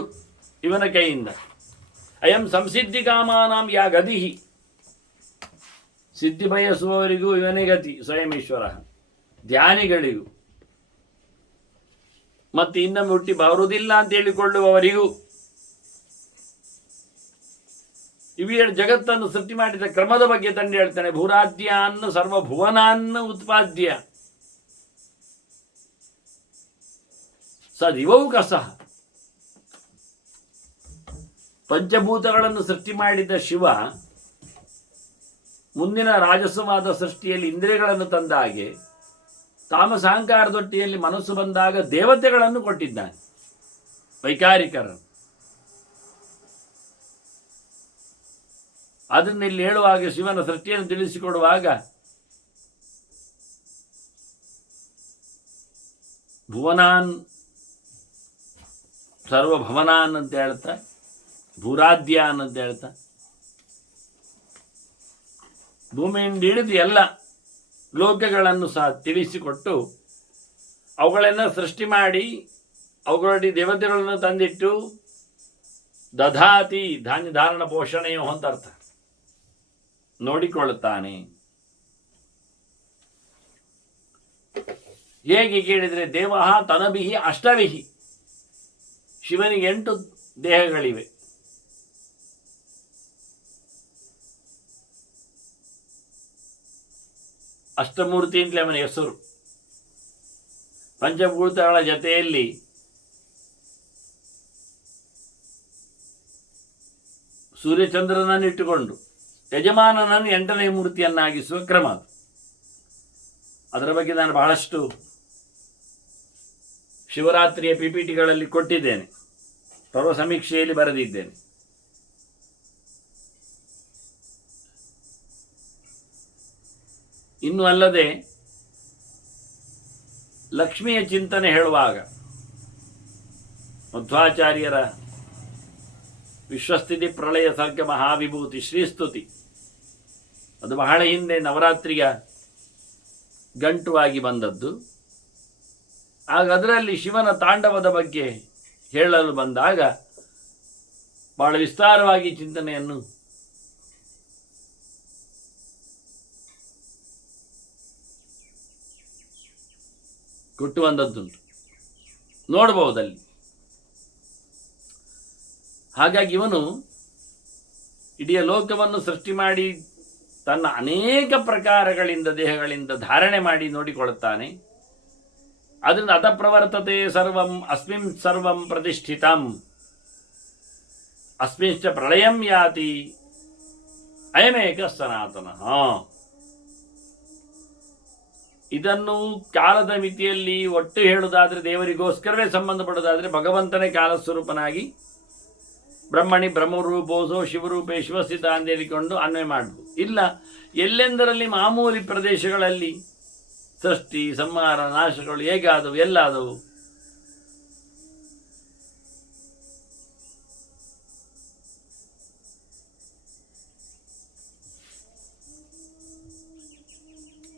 ಇವನ ಕೈಯಿಂದ. ಅಯಂ ಸಂಸಿದ್ಧಿ ಕಾಮಾನಾಂ ಯಾ ಗದಿಹಿ. ಸಿದ್ಧಿ ಬಯಸುವವರಿಗೂ ಇವನೇ ಗತಿ ಸ್ವಯಮೇಶ್ವರ. ಧ್ಯಾನಿಗಳಿಗೂ ಮತ್ತೆ ಇನ್ನೊಮ್ಮೆ ಹುಟ್ಟಿ ಬರುವುದಿಲ್ಲ ಅಂತ ಹೇಳಿಕೊಳ್ಳುವವರಿಗೂ, ಇವೇಳು ಜಗತ್ತನ್ನು ಸೃಷ್ಟಿ ಮಾಡಿದ ಕ್ರಮದ ಬಗ್ಗೆ ತಂದೆ ಹೇಳ್ತಾನೆ. ಭೂರಾದ್ಯಾನ್ನ ಸರ್ವಭುವನಾನ್ನ ಉತ್ಪಾದ್ಯ ಸದಿವೌ ಕಸಃ. ಪಂಚಭೂತಗಳನ್ನು ಸೃಷ್ಟಿ ಮಾಡಿದ ಶಿವ ಮುಂದಿನ ರಾಜಸವಾದ ಸೃಷ್ಟಿಯಲ್ಲಿ ಇಂದ್ರಿಯಗಳನ್ನು ತಂದ ಹಾಗೆ ತಾಮಸಾಂಕಾರದೊಟ್ಟಿಯಲ್ಲಿ ಮನಸ್ಸು ಬಂದಾಗ ದೇವತೆಗಳನ್ನು ಕೊಟ್ಟಿದ್ದಾನೆ, ವೈಕಾರಿಕರನ್ನು. ಅದನ್ನು ಇಲ್ಲಿ ಹೇಳುವಾಗ ಶಿವನ ಸೃಷ್ಟಿಯನ್ನು ತಿಳಿಸಿಕೊಡುವಾಗ ಭುವನಾನ್ ಸರ್ವಭವನಾನ್ ಅಂತ ಹೇಳ್ತಾ, ಭೂರಾದ್ಯಾನ್ ಅಂತ ಹೇಳ್ತಾ, ಭೂಮಿಯಿಂದ ಹಿಡಿದು ಎಲ್ಲ ಲೋಕಗಳನ್ನು ಸಹ ತಿಳಿಸಿಕೊಟ್ಟು ಅವುಗಳನ್ನು ಸೃಷ್ಟಿ ಮಾಡಿ ಅವುಗಳಲ್ಲಿ ದೇವತೆಗಳನ್ನು ತಂದಿಟ್ಟು ದಧಾತಿ ಧಾನ್ಯ ಧಾರಣ ಪೋಷಣೆಯೋ ಅಂತ ಅರ್ಥ, ನೋಡಿಕೊಳ್ಳುತ್ತಾನೆ. ಹೇಗೆ ಕೇಳಿದರೆ ದೇವಃ ತನಭಿಹಿ ಅಷ್ಟವಿಹಿ. ಶಿವನಿಗೆ 8 ದೇಹಗಳಿವೆ. ಅಷ್ಟಮೂರ್ತಿ ಅಂತಲೇ ಅವನ ಹೆಸರು. ಪಂಚಭೂತಗಳ ಜೊತೆಯಲ್ಲಿ ಸೂರ್ಯಚಂದ್ರನನ್ನು ಇಟ್ಟುಕೊಂಡು ಯಜಮಾನನನ್ನು 8ನೇ ಮೂರ್ತಿಯನ್ನಾಗಿಸುವ ಕ್ರಮ ಅದು. ಅದರ ಬಗ್ಗೆ ನಾನು ಬಹಳಷ್ಟು ಶಿವರಾತ್ರಿಯ ಪಿಪಿಟಿಗಳಲ್ಲಿ ಕೊಟ್ಟಿದ್ದೇನೆ, ಪರ್ವ ಸಮೀಕ್ಷೆಯಲ್ಲಿ ಬರೆದಿದ್ದೇನೆ. ಇನ್ನು ಅಲ್ಲದೆ ಲಕ್ಷ್ಮಿಯ ಚಿಂತನೆ ಹೇಳುವಾಗ ಮಧ್ವಾಚಾರ್ಯರ ವಿಶ್ವಸ್ಥಿತಿ ಪ್ರಳಯ ಸರ್ಗ ಮಹಾವಿಭೂತಿ ಶ್ರೀಸ್ತುತಿ, ಅದು ಬಹಳ ಹಿಂದೆ ನವರಾತ್ರಿಯ ಗಂಟುವಾಗಿ ಬಂದದ್ದು. ಆಗ ಅದರಲ್ಲಿ ಶಿವನ ತಾಂಡವದ ಬಗ್ಗೆ ಹೇಳಲು ಬಂದಾಗ ಬಹಳ ವಿಸ್ತಾರವಾಗಿ ಚಿಂತನೆಯನ್ನು ಕೊಟ್ಟು ಬಂದದ್ದುಂಟು, ನೋಡಬಹುದಲ್ಲಿ. ಹಾಗಾಗಿ ಇವನು ಇಡೀ ಲೋಕವನ್ನು ಸೃಷ್ಟಿ ಮಾಡಿ ತನ್ನ ಅನೇಕ ಪ್ರಕಾರಗಳಿಂದ ದೇಹಗಳಿಂದ ಧಾರಣೆ ಮಾಡಿ ನೋಡಿಕೊಳ್ಳುತ್ತಾನೆ. ಅದರಿಂದ ಅತಃಪ್ರವರ್ತತೆ ಸರ್ವಂ ಅಸ್ಮಿನ್ ಸರ್ವಂ ಪ್ರತಿಷ್ಠಿತಂ ಅಸ್ಮಿಂಶ್ಚ ಪ್ರಳಯಂ ಯಾತಿ ಅಯಮೇಕ ಸನಾತನ. ಇದನ್ನು ಕಾಲದ ಮಿತಿಯಲ್ಲಿ ಒಟ್ಟು ಹೇಳುವುದಾದರೆ, ದೇವರಿಗೋಸ್ಕರವೇ ಸಂಬಂಧಪಡುವುದಾದರೆ ಭಗವಂತನೇ ಕಾಲಸ್ವರೂಪನಾಗಿ ಬ್ರಹ್ಮಣಿ ಬ್ರಹ್ಮರೂಪೋಸೋ ಶಿವರೂಪೇ ಶಿವಸ್ಥಿತ ಅಂತ ಹೇಳಿಕೊಂಡು ಅನ್ವಯ ಮಾಡಬಹುದು. ಇಲ್ಲ, ಎಲ್ಲೆಂದರಲ್ಲಿ ಮಾಮೂಲಿ ಪ್ರದೇಶಗಳಲ್ಲಿ ಸೃಷ್ಟಿ ಸಂಹಾರ ನಾಶಗಳು ಹೇಗಾದವು ಎಲ್ಲಾದವು.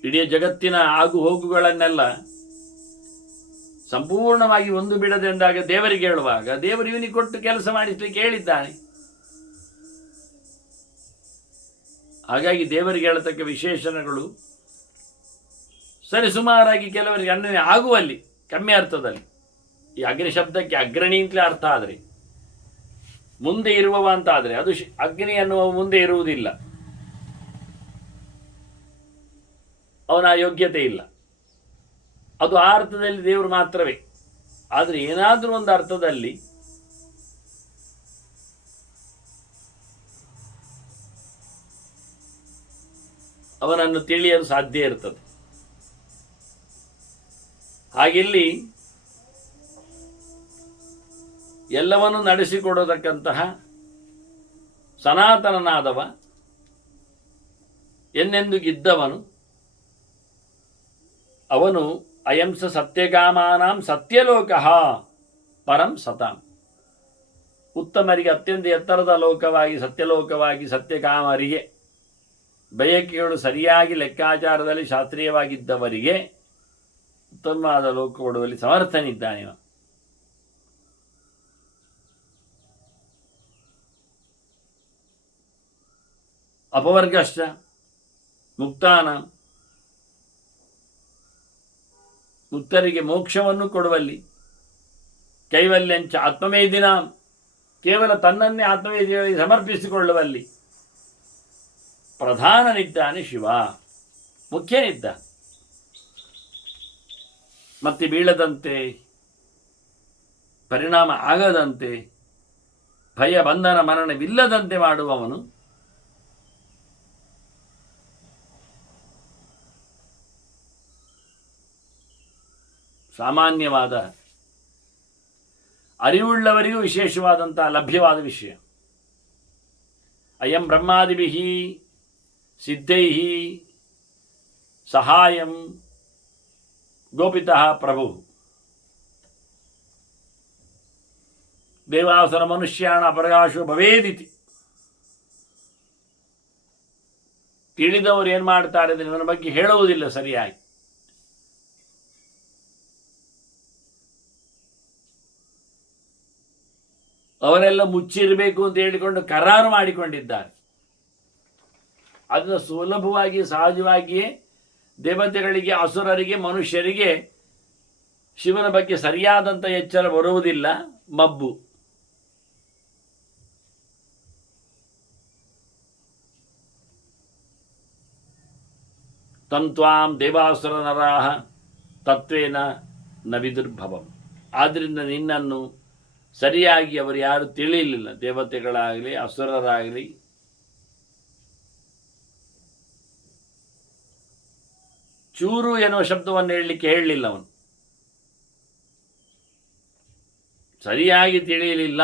ಇಡೀ ಜಗತ್ತಿನ ಆಗು ಹೋಗುಗಳನ್ನೆಲ್ಲ ಸಂಪೂರ್ಣವಾಗಿ ಒಂದು ಬಿಡದೆಂದಾಗ ದೇವರಿಗೆ ಹೇಳುವಾಗ ದೇವರು ಇವನಿಗೆ ಕೊಟ್ಟು ಕೆಲಸ ಮಾಡಿಸ್ಲಿಕ್ಕೆ ಹೇಳಿದ್ದಾನೆ. ಹಾಗಾಗಿ ದೇವರಿಗೆ ಹೇಳತಕ್ಕ ವಿಶೇಷಣಗಳು ಸರಿಸುಮಾರಾಗಿ ಕೆಲವರಿಗೆ ಅನ್ವಯ ಆಗುವಲ್ಲಿ ಕಮ್ಮಿ ಅರ್ಥದಲ್ಲಿ. ಈ ಅಗ್ನಿ ಶಬ್ದಕ್ಕೆ ಅಗ್ರಣಿ ಅಂತಲೇ ಅರ್ಥ ಆದರೆ, ಮುಂದೆ ಇರುವವ ಅಂತ ಆದರೆ ಅದು ಅಗ್ನಿ ಅನ್ನುವ ಮುಂದೆ ಇರುವುದಿಲ್ಲ, ಅವನ ಯೋಗ್ಯತೆ ಇಲ್ಲ. ಅದು ಆ ಅರ್ಥದಲ್ಲಿ ದೇವರು ಮಾತ್ರವೇ. ಆದರೆ ಏನಾದರೂ ಒಂದು ಅರ್ಥದಲ್ಲಿ ಅವನನ್ನು ತಿಳಿಯಲು ಸಾಧ್ಯ ಇರ್ತದೆ. ಹಾಗಿಲ್ಲಿ ಎಲ್ಲವನ್ನೂ ನಡೆಸಿಕೊಡತಕ್ಕಂತಹ ಸನಾತನನಾದವ, ಎಂದೆಂದಿಗಿದ್ದವನು, ಅವನು ಅಯಂಸ ಸತ್ಯಗಾಮಾನಾಂ ಸತ್ಯಲೋಕಃ ಪರಂ ಸತಾಂ, ಉತ್ತಮರಿಗೆ ಅತ್ಯಂತ ಎತ್ತರದ ಲೋಕವಾಗಿ ಸತ್ಯಲೋಕವಾಗಿ ಸತ್ಯಕಾಮರಿಗೆ ಬಯಕೆಗಳು ಸರಿಯಾಗಿ ಲೆಕ್ಕಾಚಾರದಲ್ಲಿ ಶಾಸ್ತ್ರೀಯವಾಗಿದ್ದವರಿಗೆ ಉತ್ತಮವಾದ ಲೋಕ ಕೊಡುವಲ್ಲಿ ಸಮರ್ಥನಿದ್ದಾನೆ. ಅಪವರ್ಗಶ್ಚ ಮುಕ್ತಾನ, ಮುಕ್ತರಿಗೆ ಮೋಕ್ಷವನ್ನು ಕೊಡುವಲ್ಲಿ, ಕೈವಲ್ಯಂಚ ಆತ್ಮವೇದಿನ, ಕೇವಲ ತನ್ನನ್ನೇ ಆತ್ಮವೇದಿಯಾಗಿ ಸಮರ್ಪಿಸಿಕೊಳ್ಳುವಲ್ಲಿ ಪ್ರಧಾನನಿದ್ದಾನೆ ಶಿವ, ಮುಖ್ಯನಿದ್ದ. ಮತ್ತೆ ಬೀಳದಂತೆ, ಪರಿಣಾಮ ಆಗದಂತೆ, ಭಯ ಬಂಧನ ಮರಣವಿಲ್ಲದಂತೆ ಮಾಡುವವನು ಸಾಮಾನ್ಯವಾದ ಅರಿವುಳ್ಳವರಿಗೂ ವಿಶೇಷವಾದಂತಹ ಲಭ್ಯವಾದ ವಿಷಯ. ಅಯಂ ಬ್ರಹ್ಮಾದಿಭಿಃ ಸಿದ್ಧೈಃ ಸಹಾಯಂ ಗೋಪಿತಃ ಪ್ರಭು ದೇವಾಸುರ ಮನುಷ್ಯಾಣ ಅಪರಗಾಶೋ ಭವೇದಿತಿ. ತಿಳಿದವರು ಏನು ಮಾಡ್ತಾರೆ ಅಂದರೆ ಇವನ ಬಗ್ಗೆ ಹೇಳುವುದಿಲ್ಲ ಸರಿಯಾಗಿ. ಅವರೆಲ್ಲ ಮುಚ್ಚಿರಬೇಕು ಅಂತ ಹೇಳಿಕೊಂಡು ಕರಾರು ಮಾಡಿಕೊಂಡಿದ್ದಾರೆ. ಅದನ್ನು ಸುಲಭವಾಗಿ ಸಹಜವಾಗಿಯೇ ದೇವತೆಗಳಿಗೆ, ಅಸುರರಿಗೆ, ಮನುಷ್ಯರಿಗೆ ಶಿವನ ಬಗ್ಗೆ ಸರಿಯಾದಂಥ ಎಚ್ಚರ ಬರುವುದಿಲ್ಲ. ಮಬ್ಬು. ತಂತ್ವಾಂ ದೇವಾಸುರ ನರಾಹ ತತ್ವೇನ ನ ವಿದುರ್ಭವಂ. ಆದ್ದರಿಂದ ನಿನ್ನನ್ನು ಸರಿಯಾಗಿ ಅವರು ಯಾರು ತಿಳಿಯಲಿಲ್ಲ, ದೇವತೆಗಳಾಗಲಿ ಅಸುರರಾಗಲಿ. ಚೂರು ಎನ್ನುವ ಶಬ್ದವನ್ನು ಹೇಳಲಿಕ್ಕೆ ಹೇಳಲಿಲ್ಲ, ಅವನು ಸರಿಯಾಗಿ ತಿಳಿಯಲಿಲ್ಲ.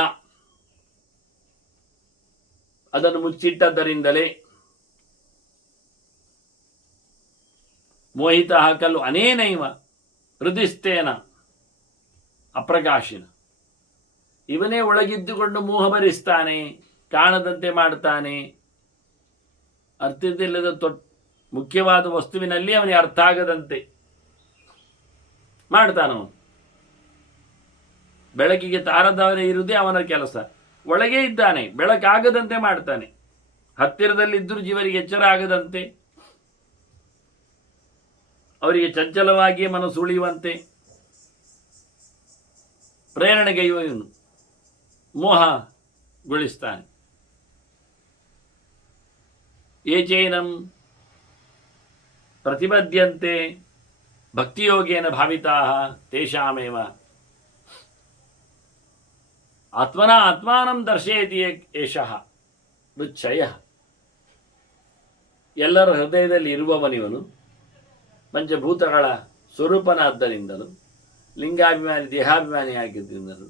ಅದನ್ನು ಮುಚ್ಚಿಟ್ಟದ್ದರಿಂದಲೇ ಮೋಹಿತ ಖಲು ಅನೇನೈವ ಹೃದಯಸ್ಥೇನ ಅಪ್ರಕಾಶಿನ. ಇವನೇ ಒಳಗಿದ್ದುಕೊಂಡು ಮೋಹ ಭರಿಸ್ತಾನೆ, ಕಾಣದಂತೆ ಮಾಡ್ತಾನೆ. ಅರ್ಥವಿಲ್ಲದ ಮುಖ್ಯವಾದ ವಸ್ತುವಿನಲ್ಲಿ ಅವನಿಗೆ ಅರ್ಥ ಆಗದಂತೆ ಮಾಡ್ತಾನವನು. ಬೆಳಕಿಗೆ ತಾರದವರೇ ಇರುವುದೇ ಅವನ ಕೆಲಸ. ಒಳಗೆ ಇದ್ದಾನೆ, ಬೆಳಕಾಗದಂತೆ ಮಾಡ್ತಾನೆ. ಹತ್ತಿರದಲ್ಲಿದ್ದರೂ ಜೀವರಿಗೆ ಎಚ್ಚರ ಆಗದಂತೆ, ಅವರಿಗೆ ಚಂಚಲವಾಗಿಯೇ ಮನಸ್ಸು ಉಳಿಯುವಂತೆ ಪ್ರೇರಣೆಗೈಯುವ ಇವನು ಮೋಹಗೊಳಿಸ್ತಾನೆ. ಏಚೈನಂ ಪ್ರತಿಬದ್ಧಂತೆ ಭಕ್ತಿಯೋಗೇನ ಭಾವಿತಾಃ ತೇಷಾಮೇವ ಆತ್ಮನ ಆತ್ಮಾನಂ ದರ್ಶಯತಿ ಏಷಃ ಮೃಚ್ಛಯ. ಎಲ್ಲರ ಹೃದಯದಲ್ಲಿ ಇರುವವನಿವನು, ಪಂಚಭೂತಗಳ ಸ್ವರೂಪನಾದ್ದರಿಂದಲೂ ಲಿಂಗಾಭಿಮಾನಿ ದೇಹಾಭಿಮಾನಿ ಆಗಿದ್ದರಿಂದಲೂ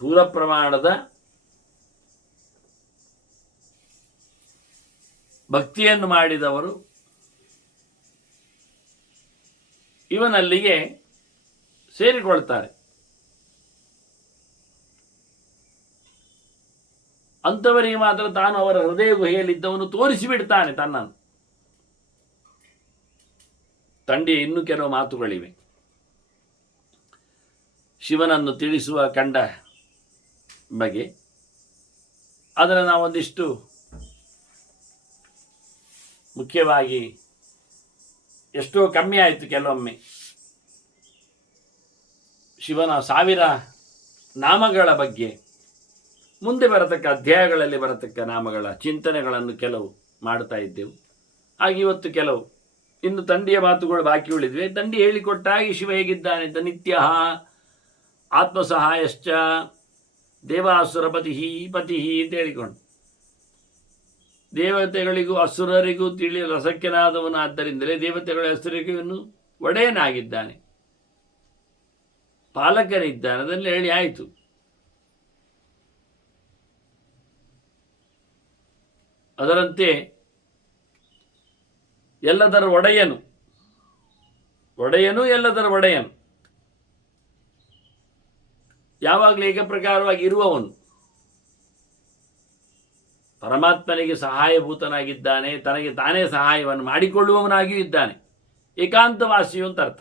ಪೂರ್ಣ ಪ್ರಮಾಣದ ಭಕ್ತಿಯನ್ನು ಮಾಡಿದವರು ಇವನಲ್ಲಿಗೆ ಸೇರಿಕೊಳ್ತಾರೆ. ಅಂಥವರಿಗೆ ಮಾತ್ರ ತಾನು ಅವರ ಹೃದಯ ಗುಹೆಯಲ್ಲಿದ್ದವನು ತೋರಿಸಿಬಿಡ್ತಾನೆ ತನ್ನನ್ನು. ತಂಡಿಯ ಇನ್ನೂ ಕೆಲವು ಮಾತುಗಳಿವೆ. ಶಿವನನ್ನು ತಿಳಿಸುವ ಕಂಡ ಬಗೆ ಅದನ್ನು ನಾವೊಂದಿಷ್ಟು ಮುಖ್ಯವಾಗಿ ಎಷ್ಟೋ ಕಮ್ಮಿ ಆಯಿತು ಕೆಲವೊಮ್ಮೆ. ಶಿವನ 1000 ನಾಮಗಳ ಬಗ್ಗೆ ಮುಂದೆ ಬರತಕ್ಕ ಅಧ್ಯಾಯಗಳಲ್ಲಿ ಬರತಕ್ಕ ನಾಮಗಳ ಚಿಂತನೆಗಳನ್ನು ಕೆಲವು ಮಾಡ್ತಾ ಇದ್ದೆವು. ಹಾಗೆ ಇವತ್ತು ಕೆಲವು ಇನ್ನು ತಂಡಿಯ ಮಾತುಗಳು ಬಾಕಿ ಉಳಿದ್ವಿ. ತಂಡಿ ಹೇಳಿಕೊಟ್ಟಾಗಿ ಶಿವ ಹೇಗಿದ್ದಾನೆ ಅಂತ ನಿತ್ಯ ಆತ್ಮಸಹಾಯಶ್ಚ ದೇವಾಸುರ ಪತಿ ಅಂತ ಹೇಳಿಕೊಂಡು, ದೇವತೆಗಳಿಗೂ ಅಸುರರಿಗೂ ತಿಳಿಯಲು ರಸಕ್ಯನಾದವನಾದ್ದರಿಂದಲೇ ದೇವತೆಗಳ ಅಸುರರಿಗೂ ಇವನು ಒಡೆಯನಾಗಿದ್ದಾನೆ, ಪಾಲಕನಿದ್ದಾನೆ. ಅದನ್ನು ಹೇಳಿ ಆಯಿತು. ಅದರಂತೆ ಎಲ್ಲದರ ಒಡೆಯನು ಎಲ್ಲದರ ಒಡೆಯನು, ಯಾವಾಗಲೂ ಏಕಪ್ರಕಾರವಾಗಿ ಇರುವವನು, ಪರಮಾತ್ಮನಿಗೆ ಸಹಾಯಭೂತನಾಗಿದ್ದಾನೆ, ತನಗೆ ತಾನೇ ಸಹಾಯವನ್ನು ಮಾಡಿಕೊಳ್ಳುವವನಾಗಿಯೂ ಇದ್ದಾನೆ. ಏಕಾಂತವಾಸಿಯು ಅಂತ ಅರ್ಥ.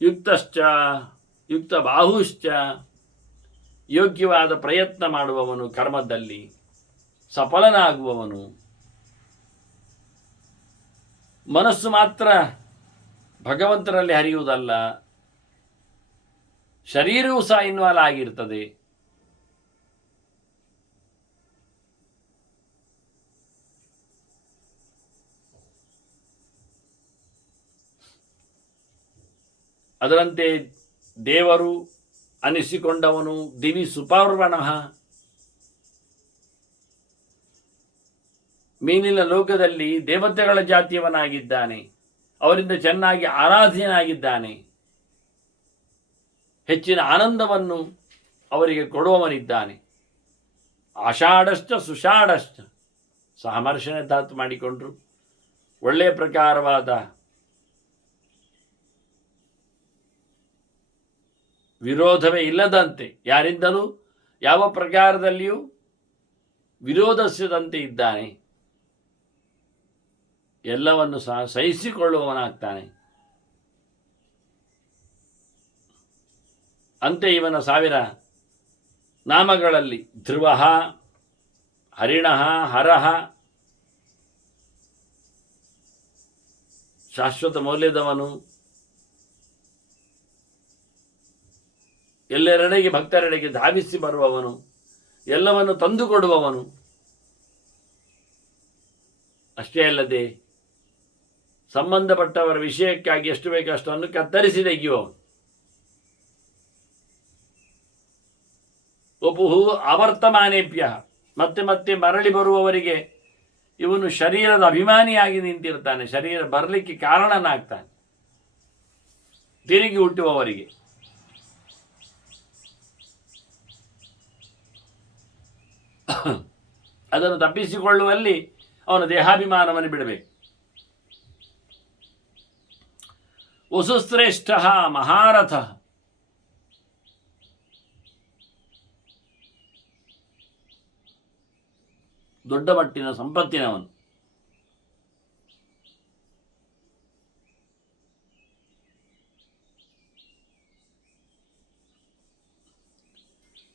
ಯುಕ್ತಶ್ಚ ಯುಕ್ತ ಬಾಹುಶ್ಚ, ಯೋಗ್ಯವಾದ ಪ್ರಯತ್ನ ಮಾಡುವವನು, ಕರ್ಮದಲ್ಲಿ ಸಫಲನಾಗುವವನು. ಮನಸ್ಸು ಮಾತ್ರ ಭಗವಂತನಲ್ಲಿ ಹರಿಯುವುದಲ್ಲ, ಶರೀರವೂ ಸಹ ಇನ್ವಾಲ್ವ್ ಆಗಿರ್ತದೆ. ಅದರಂತೆ ದೇವರು ಅನಿಸಿಕೊಂಡವನು ದಿವಿ ಸುಪರ್ವಣಃ, ಮೀನಿನ ಲೋಕದಲ್ಲಿ ದೇವತೆಗಳ ಜಾತಿಯವನಾಗಿದ್ದಾನೆ, ಅವರಿಂದ ಚೆನ್ನಾಗಿ ಆರಾಧನೆಯಾಗಿದ್ದಾನೆ, ಹೆಚ್ಚಿನ ಆನಂದವನ್ನು ಅವರಿಗೆ ಕೊಡುವವನಿದ್ದಾನೆ. ಆಷಾಢಶ್ಚ ಸುಷಾಢಶ್ಚ, ಸಾಮರ್ಶನ ಧಾತು ಮಾಡಿಕೊಂಡ್ರು. ಒಳ್ಳೆಯ ಪ್ರಕಾರವಾದ ವಿರೋಧವೇ ಇಲ್ಲದಂತೆ, ಯಾರಿಂದಲೂ ಯಾವ ಪ್ರಕಾರದಲ್ಲಿಯೂ ವಿರೋಧಿಸದಂತೆ ಇದ್ದಾನೆ. ಎಲ್ಲವನ್ನು ಸಹ ಸಹಿಸಿಕೊಳ್ಳುವವನಾಗ್ತಾನೆ. ಅಂತೆ ಇವನ 1000 ನಾಮಗಳಲ್ಲಿ ಧ್ರುವ, ಹರಿಣ, ಹರಹ, ಶಾಶ್ವತ ಮೌಲ್ಯದವನು ಎಲ್ಲರೆಡೆಗೆ ಭಕ್ತರೆಡೆಗೆ ಧಾವಿಸಿ ಬರುವವನು, ಎಲ್ಲವನ್ನು ತಂದುಕೊಡುವವನು. ಅಷ್ಟೇ ಅಲ್ಲದೆ ಸಂಬಂಧಪಟ್ಟವರ ವಿಷಯಕ್ಕಾಗಿ ಎಷ್ಟು ಬೇಕೋ ಅಷ್ಟನ್ನು ಕತ್ತರಿಸಿ ತೆಗೆಯುವವನು. ವಪುಃ ಆವರ್ತಮಾನೇಭ್ಯ, ಮತ್ತೆ ಮತ್ತೆ ಮರಳಿ ಬರುವವರಿಗೆ ಇವನು ಶರೀರದ ಅಭಿಮಾನಿಯಾಗಿ ನಿಂತಿರ್ತಾನೆ, ಶರೀರ ಬರಲಿಕ್ಕೆ ಕಾರಣನಾಗ್ತಾನೆ. ತಿರುಗಿ ಹುಟ್ಟುವವರಿಗೆ ಅದನ್ನು ತಪ್ಪಿಸಿಕೊಳ್ಳುವಲ್ಲಿ ಅವನ ದೇಹಾಭಿಮಾನವನ್ನು ಬಿಡಬೇಕು. ವಸುಶ್ರೇಷ್ಠ ಮಹಾರಥ, ದೊಡ್ಡ ಮಟ್ಟಿನ ಸಂಪತ್ತಿನವನು.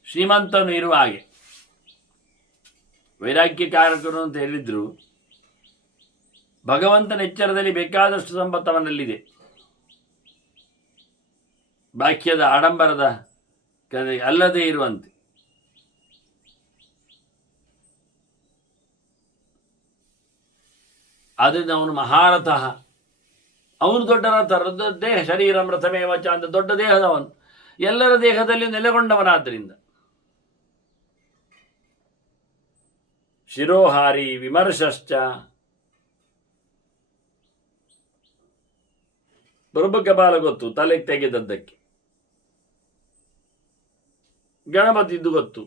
ಶ್ರೀಮಂತನು ಇರುವ ಹಾಗೆ ವೈರಾಗ್ಯಕಾರಕರು ಅಂತ ಹೇಳಿದ್ರು. ಭಗವಂತನ ಎಚ್ಚರದಲ್ಲಿ ಬೇಕಾದಷ್ಟು ಸಂಪತ್ತವನಲ್ಲಿದೆ. ಬಾಕ್ಯದ ಆಡಂಬರದ ಅಲ್ಲದೆ ಇರುವಂತೆ. ಆದ್ದರಿಂದ ಅವನು ಮಹಾರಥ, ಅವನು ದೊಡ್ಡ ರಥ. ದೇಹ ಶರೀರಂ ರಥಮೇವಚ ಅಂತ ದೊಡ್ಡ ದೇಹದವನು, ಎಲ್ಲರ ದೇಹದಲ್ಲಿ ನೆಲೆಗೊಂಡವನಾದ್ದರಿಂದ. ಶಿರೋಹಾರಿ ವಿಮರ್ಶಶ್ಚ, ಬರುಬಕಪಾಲ ಗೊತ್ತು, ತಲೆಗೆ ತೆಗೆದದ್ದಕ್ಕೆ. ಗಣಪತಿದ್ದು ಗೊತ್ತು.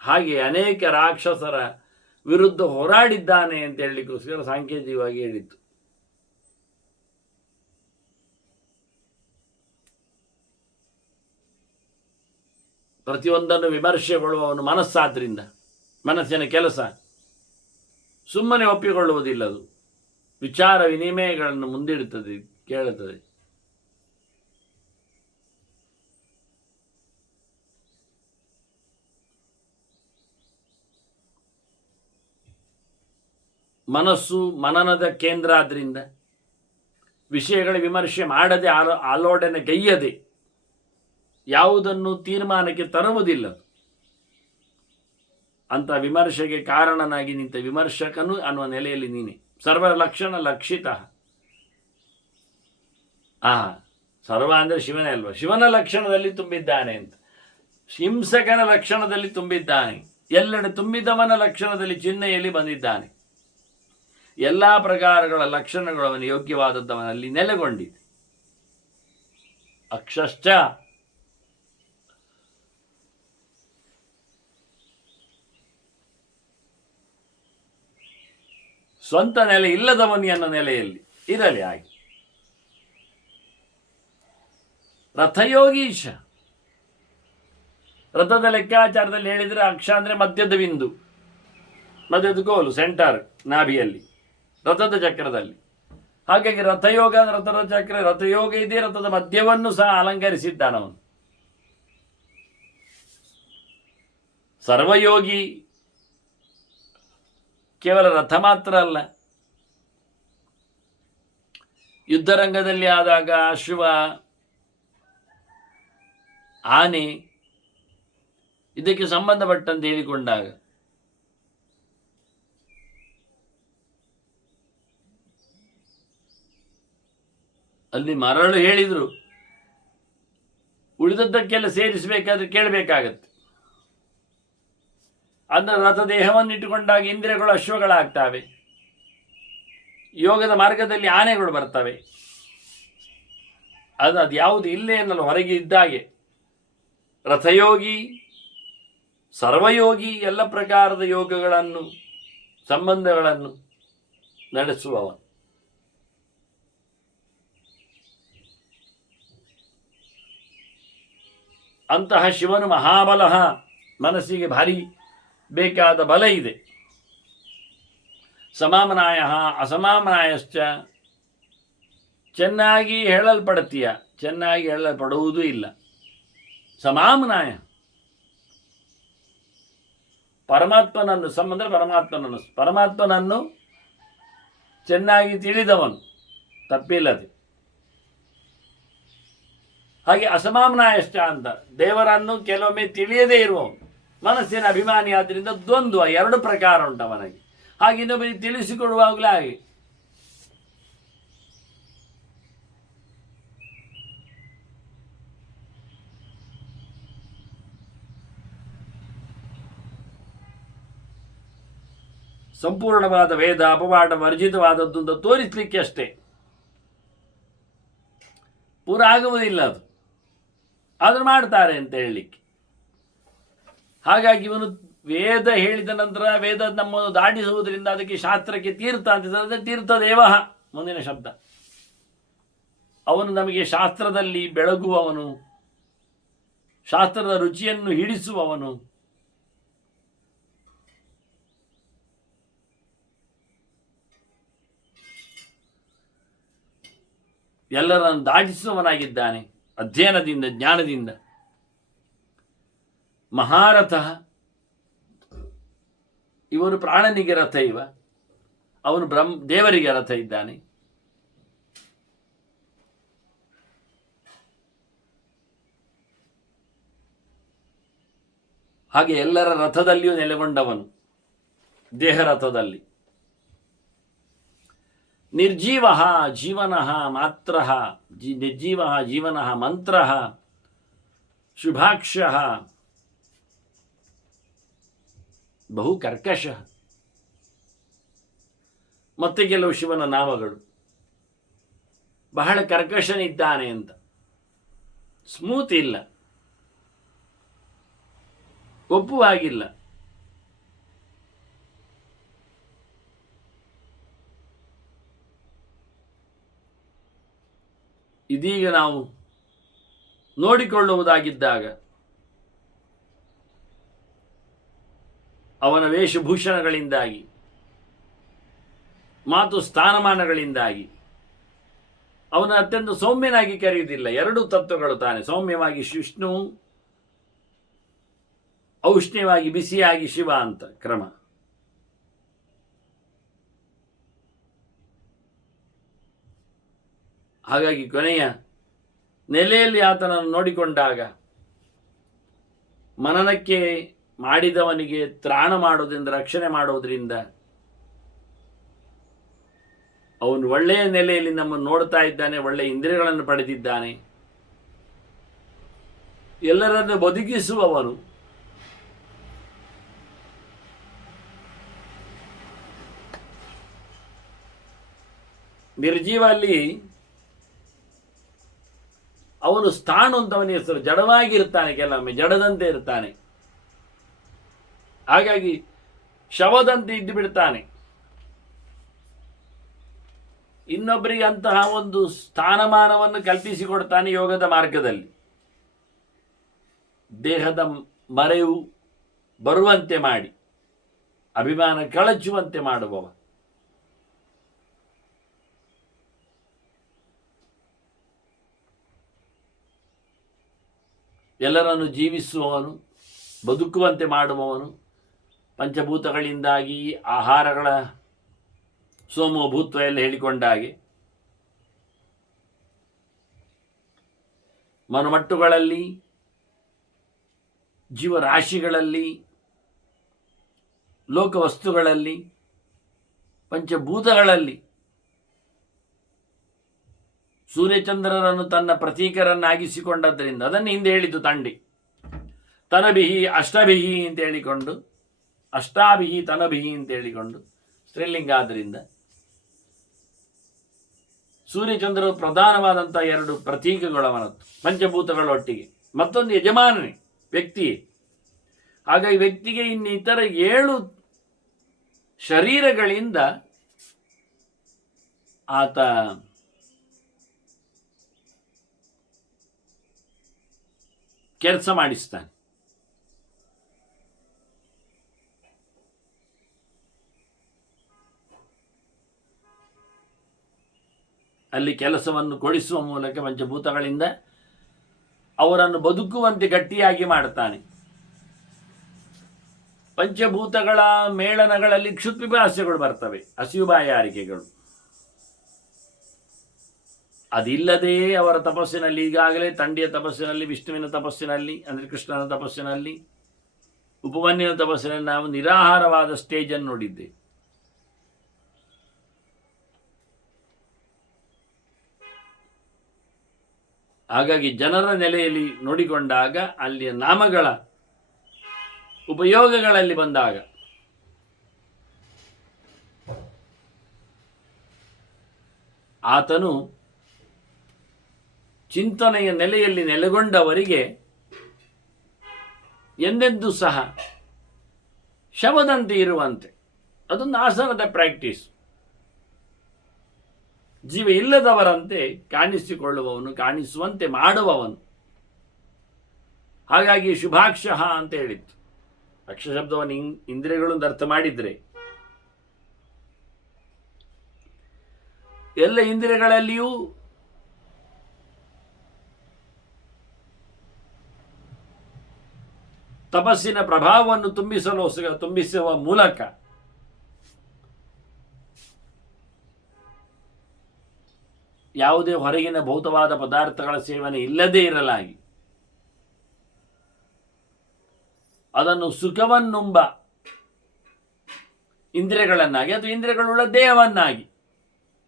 ಹಾಗೆ ಅನೇಕ ರಾಕ್ಷಸರ ವಿರುದ್ಧ ಹೋರಾಡಿದ್ದಾನೆ ಅಂತ ಹೇಳಲಿಕ್ಕೋಸ್ಕರ ಸಾಂಕೇತಿಕವಾಗಿ ಹೇಳಿತ್ತು. ಪ್ರತಿಯೊಂದನ್ನು ವಿಮರ್ಶೆಗೊಳ್ಳುವವನು ಮನಸ್ಸಾದ್ರಿಂದ. ಮನಸ್ಸಿನ ಕೆಲಸ ಸುಮ್ಮನೆ ಒಪ್ಪಿಕೊಳ್ಳುವುದಿಲ್ಲದು, ವಿಚಾರ ವಿನಿಮಯಗಳನ್ನು ಮುಂದಿಡುತ್ತದೆ, ಕೇಳುತ್ತದೆ. ಮನಸ್ಸು ಮನನದ ಕೇಂದ್ರ ಆದ್ರಿಂದ ವಿಷಯಗಳ ವಿಮರ್ಶೆ ಮಾಡದೆ, ಆಲೋಡನೆ ಗೈಯದೆ ಯಾವುದನ್ನು ತೀರ್ಮಾನಕ್ಕೆ ತರುವುದಿಲ್ಲ. ಅಂತ ವಿಮರ್ಶೆಗೆ ಕಾರಣನಾಗಿ ನಿಂತ ವಿಮರ್ಶಕನು ಅನ್ನುವ ನೆಲೆಯಲ್ಲಿ ನೀನೆ. ಸರ್ವ ಲಕ್ಷಣ ಲಕ್ಷಿತ. ಸರ್ವ ಅಂದರೆ ಶಿವನೇ ಅಲ್ವಾ? ಶಿವನ ಲಕ್ಷಣದಲ್ಲಿ ತುಂಬಿದ್ದಾನೆ ಅಂತ. ಹಿಂಸಕನ ಲಕ್ಷಣದಲ್ಲಿ ತುಂಬಿದ್ದಾನೆ, ಎಲ್ಲೆಡೆ ತುಂಬಿದವನ ಲಕ್ಷಣದಲ್ಲಿ ಚಿಹ್ನೆಯಲ್ಲಿ ಬಂದಿದ್ದಾನೆ. ಎಲ್ಲ ಪ್ರಕಾರಗಳ ಲಕ್ಷಣಗಳು ಅವನ ಯೋಗ್ಯವಾದದ್ದವನಲ್ಲಿ ನೆಲೆಗೊಂಡಿದೆ. ಅಕ್ಷಶ್ಚ, ಸ್ವಂತ ನೆಲೆ ಇಲ್ಲದವನಿ ಅನ್ನೋ ನೆಲೆಯಲ್ಲಿ ಇರಲಿ ಹಾಗೆ. ರಥಯೋಗೀಶ, ರಥದ ಲೆಕ್ಕಾಚಾರದಲ್ಲಿ ಹೇಳಿದರೆ ಅಕ್ಷ ಅಂದರೆ ಮಧ್ಯದ ಬಿಂದು, ಮಧ್ಯದ ಗೋಲು, ಸೆಂಟರ್ ನಾಭಿಯಲ್ಲಿ, ರಥದ ಚಕ್ರದಲ್ಲಿ. ಹಾಗಾಗಿ ರಥಯೋಗ, ರಥದ ಚಕ್ರ, ರಥಯೋಗ ಇದೆ. ರಥದ ಮಧ್ಯವನ್ನು ಸಹ ಅಲಂಕರಿಸಿದ್ದಾನವನು. ಸರ್ವಯೋಗಿ ಕೇವಲ ರಥ ಮಾತ್ರ ಅಲ್ಲ, ಯುದ್ಧರಂಗದಲ್ಲಿ ಆದಾಗ ಅಶ್ವ, ಆನೆ ಇದಕ್ಕೆ ಸಂಬಂಧಪಟ್ಟಂತೆ ಹೇಳಿಕೊಂಡಾಗ ಅಲ್ಲಿ ಮರಳು ಹೇಳಿದ್ರು, ಉಳಿದದ್ದಕ್ಕೆಲ್ಲ ಸೇರಿಸಬೇಕಾದ್ರೆ ಕೇಳಬೇಕಾಗತ್ತೆ. ಅದರ ರಥ ದೇಹವನ್ನು ಇಟ್ಟುಕೊಂಡಾಗ ಇಂದ್ರಿಯಗಳು ಅಶ್ವಗಳಾಗ್ತವೆ, ಯೋಗದ ಮಾರ್ಗದಲ್ಲಿ ಆನೆಗಳು ಬರ್ತವೆ. ಅದು ಯಾವುದು ಇಲ್ಲೇ ಅನ್ನಲ್ಲ, ಹೊರಗೆ ಇದ್ದಾಗೆ. ರಥಯೋಗಿ, ಸರ್ವಯೋಗಿ, ಎಲ್ಲ ಪ್ರಕಾರದ ಯೋಗಗಳನ್ನು, ಸಂಬಂಧಗಳನ್ನು ನಡೆಸುವವ. ಅಂತಹ ಶಿವನು ಮಹಾಬಲ. ಮನಸ್ಸಿಗೆ ಭಾರಿ ಬೇಕಾದ ಬಲ ಇದೆ. ಸಮಾಮನಾಯ ಅಸಮಾಮನಾಯಶ್ಚ, ಚೆನ್ನಾಗಿ ಹೇಳಲ್ಪಡ್ತೀಯ, ಚೆನ್ನಾಗಿ ಹೇಳಲ್ಪಡುವುದೂ ಇಲ್ಲ. ಸಮಾಮನಾಯ, ಪರಮಾತ್ಮನನ್ನು, ಸಂಬಂಧ ಪರಮಾತ್ಮನನ್ನು ಚೆನ್ನಾಗಿ ತಿಳಿದವನು, ತಪ್ಪಿಲ್ಲದೆ. ಹಾಗೆ ಅಸಮಾಮ್ನಾಯಶ್ಚ ಅಂತ, ದೇವರನ್ನು ಕೆಲವೊಮ್ಮೆ ತಿಳಿಯದೇ ಇರುವ ಮನಸ್ಸಿನ ಅಭಿಮಾನಿ ಆದ್ದರಿಂದ ದ್ವಂದ್ವ, ಎರಡು ಪ್ರಕಾರ ಉಂಟು ಅವನಿಗೆ. ಹಾಗೆ ಇನ್ನೊಬ್ಬರಿಗೆ ತಿಳಿಸಿಕೊಡುವಾಗಲೇ ಹಾಗೆ. ಸಂಪೂರ್ಣವಾದ ವೇದ ಅಪವಾಡ ವರ್ಜಿತವಾದದ್ದು ಅಂತ ತೋರಿಸಲಿಕ್ಕೆ ಅಷ್ಟೇ, ಪೂರ ಆಗುವುದಿಲ್ಲ ಅದು, ಆದರೂ ಮಾಡ್ತಾರೆ ಅಂತ ಹೇಳಲಿಕ್ಕೆ. ಹಾಗಾಗಿ ಇವನು ವೇದ ಹೇಳಿದ ನಂತರ ವೇದ ನಮ್ಮನ್ನು ದಾಟಿಸುವುದರಿಂದ ಅದಕ್ಕೆ ಶಾಸ್ತ್ರಕ್ಕೆ ತೀರ್ಥ ಅಂತ ತೀರ್ಥದೇವಃ ಮುಂದಿನ ಶಬ್ದ. ಅವನು ನಮಗೆ ಶಾಸ್ತ್ರದಲ್ಲಿ ಬೆಳಗುವವನು, ಶಾಸ್ತ್ರದ ರುಚಿಯನ್ನು ಹಿಡಿಸುವವನು, ಎಲ್ಲರನ್ನು ದಾಟಿಸುವವನಾಗಿದ್ದಾನೆ ಅಧ್ಯಯನದಿಂದ ಜ್ಞಾನದಿಂದ. ಮಹಾರಥ, ಇವನು ಪ್ರಾಣನಿಗೆ ರಥ ಇವ, ಅವನು ದೇವರಿಗೆ ರಥ ಇದ್ದಾನೆ. ಹಾಗೆ ಎಲ್ಲರ ರಥದಲ್ಲಿಯೂ ನೆಲೆಗೊಂಡವನು, ದೇಹ ರಥದಲ್ಲಿ. ನಿರ್ಜೀವ ಜೀವನ ಮಾತ್ರ, ನಿರ್ಜೀವ ಜೀವನ ಮಂತ್ರ, ಶುಭಾಕ್ಷ ಬಹು ಕರ್ಕಶ. ಮತ್ತೆ ಕೆಲವು ಶಿವನ ನಾಮಗಳು, ಬಹಳ ಕರ್ಕಶನಿದ್ದಾನೆ ಅಂತ. ಸ್ಮೂತ್ ಇಲ್ಲ, ಒಪ್ಪುವಾಗಿಲ್ಲ. ಇದೀಗ ನಾವು ನೋಡಿಕೊಳ್ಳುವುದಾಗಿದ್ದಾಗ ಅವನ ವೇಷಭೂಷಣಗಳಿಂದಾಗಿ, ಮಾತು ಸ್ಥಾನಮಾನಗಳಿಂದಾಗಿ ಅವನ ಅತ್ಯಂತ ಸೌಮ್ಯನಾಗಿ ಕರೆಯುವುದಿಲ್ಲ. ಎರಡು ತತ್ವಗಳು ತಾನೆ, ಸೌಮ್ಯವಾಗಿ ವಿಷ್ಣು, ಔಷ್ಣ್ಯವಾಗಿ ಬಿಸಿಯಾಗಿ ಶಿವ ಅಂತ ಕ್ರಮ. ಹಾಗಾಗಿ ಕೊನೆಯ ನೆಲೆಯಲ್ಲಿ ಆತನನ್ನು ನೋಡಿಕೊಂಡಾಗ ಮನನಕ್ಕೆ ಮಾಡಿದವನಿಗೆ ತ್ರಾಣ ಮಾಡೋದ್ರಿಂದ, ರಕ್ಷಣೆ ಮಾಡೋದ್ರಿಂದ ಅವನು ಒಳ್ಳೆಯ ನೆಲೆಯಲ್ಲಿ ನಮ್ಮನ್ನು ನೋಡ್ತಾ ಇದ್ದಾನೆ, ಒಳ್ಳೆಯ ಇಂದ್ರಿಯಗಳನ್ನು ಪಡೆದಿದ್ದಾನೆ, ಎಲ್ಲರನ್ನು ಬದುಕಿಸುವವನು. ನಿರ್ಜೀವ ಅಲ್ಲಿ ಅವನು ಸ್ಥಾಣು ಅಂತ ಅವನ ಹೆಸರು. ಜಡವಾಗಿರ್ತಾನೆ, ಕೆಲವೊಮ್ಮೆ ಜಡದಂತೆ ಇರ್ತಾನೆ, ಹಾಗಾಗಿ ಶವದಂತೆ ಇದ್ದು ಬಿಡ್ತಾನೆ. ಇನ್ನೊಬ್ಬರಿಗೆ ಅಂತಹ ಒಂದು ಸ್ಥಾನಮಾನವನ್ನು ಕಲ್ಪಿಸಿಕೊಡ್ತಾನೆ ಯೋಗದ ಮಾರ್ಗದಲ್ಲಿ. ದೇಹದ ಮರೆವು ಬರುವಂತೆ ಮಾಡಿ, ಅಭಿಮಾನ ಕಳಚುವಂತೆ ಮಾಡುವವ. ಎಲ್ಲರನ್ನು ಜೀವಿಸುವವನು, ಬದುಕುವಂತೆ ಮಾಡುವವನು, ಪಂಚಭೂತಗಳಿಂದಾಗಿ ಆಹಾರಗಳ ಸೋಮಭೂತ್ವ ಎಲ್ಲ ಹೇಳಿಕೊಂಡಾಗೆ ಮನುಮಟ್ಟುಗಳಲ್ಲಿ, ಜೀವರಾಶಿಗಳಲ್ಲಿ, ಲೋಕವಸ್ತುಗಳಲ್ಲಿ, ಪಂಚಭೂತಗಳಲ್ಲಿ ಸೂರ್ಯಚಂದ್ರರನ್ನು ತನ್ನ ಪ್ರತೀಕರನ್ನಾಗಿಸಿಕೊಂಡದ್ದರಿಂದ, ಅದನ್ನು ಹಿಂದೆ ಹೇಳಿದ್ದು ತಂಡಿ. ತನಬಿಹಿ ಅಷ್ಟಭಿಹಿ ಅಂತ ಹೇಳಿಕೊಂಡು, ಅಷ್ಟಾಭಿಹಿ ತನಭಿಹಿ ಅಂತ ಹೇಳಿಕೊಂಡು ಸ್ತ್ರೀಲಿಂಗ. ಆದ್ದರಿಂದ ಸೂರ್ಯಚಂದ್ರರು ಪ್ರಧಾನವಾದಂಥ ಎರಡು ಪ್ರತೀಕಗಳು ಅವನದ್ದು, ಪಂಚಭೂತಗಳೊಟ್ಟಿಗೆ. ಮತ್ತೊಂದು ಯಜಮಾನನೇ, ವ್ಯಕ್ತಿಯೇ. ಹಾಗಾಗಿ ವ್ಯಕ್ತಿಗೆ ಇನ್ನಿತರ 7 ಶರೀರಗಳಿಂದ ಆತ ಕೆಲಸ ಮಾಡಿಸ್ತಾನೆ. ಅಲ್ಲಿ ಕೆಲಸವನ್ನು ಕೊಡಿಸುವ ಮೂಲಕ ಪಂಚಭೂತಗಳಿಂದ ಅವರನ್ನು ಬದುಕುವಂತೆ ಗಟ್ಟಿಯಾಗಿ ಮಾಡ್ತಾನೆ. ಪಂಚಭೂತಗಳ ಮೇಳನಗಳಲ್ಲಿ ಕ್ಷುತ್ಪಿಪಾಸ್ಯಗಳು ಬರ್ತವೆ, ಹಸಿವು ಬಾಯಾರಿಕೆಗಳು. ಅದಿಲ್ಲದೇ ಅವರ ತಪಸ್ಸಿನಲ್ಲಿ ಈಗಾಗಲೇ ತಂಡಿಯ ತಪಸ್ಸಿನಲ್ಲಿ, ವಿಷ್ಣುವಿನ ತಪಸ್ಸಿನಲ್ಲಿ ಅಂದರೆ ಕೃಷ್ಣನ ತಪಸ್ಸಿನಲ್ಲಿ, ಉಪಮನ್ಯುವಿನ ತಪಸ್ಸಿನಲ್ಲಿ ನಾವು ನಿರಾಹಾರವಾದ ಸ್ಟೇಜನ್ನು ನೋಡಿದ್ದೆ. ಹಾಗಾಗಿ ಜನರ ನೆಲೆಯಲ್ಲಿ ನೋಡಿಕೊಂಡಾಗ ಅಲ್ಲಿಯ ನಾಮಗಳ ಉಪಯೋಗಗಳಲ್ಲಿ ಬಂದಾಗ ಆತನು ಚಿಂತನೆಯ ನೆಲೆಯಲ್ಲಿ ನೆಲೆಗೊಂಡವರಿಗೆ ಎಂದೆಂದೂ ಸಹ ಶವದಂತೆ ಇರುವಂತೆ, ಅದೊಂದು ಆಸನದ ಪ್ರಾಕ್ಟೀಸ್. ಜೀವ ಇಲ್ಲದವರಂತೆ ಕಾಣಿಸಿಕೊಳ್ಳುವವನು, ಕಾಣಿಸುವಂತೆ ಮಾಡುವವನು. ಹಾಗಾಗಿ ಶುಭಾಕ್ಷಃ ಅಂತ ಹೇಳಿತ್ತು. ಅಕ್ಷ ಶಬ್ದವನ್ನು ಇಂದ್ರಿಯಗಳನ್ನು ಅರ್ಥ ಮಾಡಿದ್ರೆ ಎಲ್ಲ ಇಂದ್ರಿಯಗಳಲ್ಲಿಯೂ ತಪಸ್ಸಿನ ಪ್ರಭಾವವನ್ನು ತುಂಬಿಸುವ ಮೂಲಕ ಯಾವುದೇ ಹೊರಗಿನ ಭೌತವಾದ ಪದಾರ್ಥಗಳ ಸೇವನೆ ಇಲ್ಲದೇ ಇರಲಾಗಿ ಅದನ್ನು ಸುಖವನ್ನುಂಬ ಇಂದ್ರಿಯಗಳನ್ನಾಗಿ ಅಥವಾ ಇಂದ್ರಿಯಗಳುಳ್ಳ ದೇಹವನ್ನಾಗಿ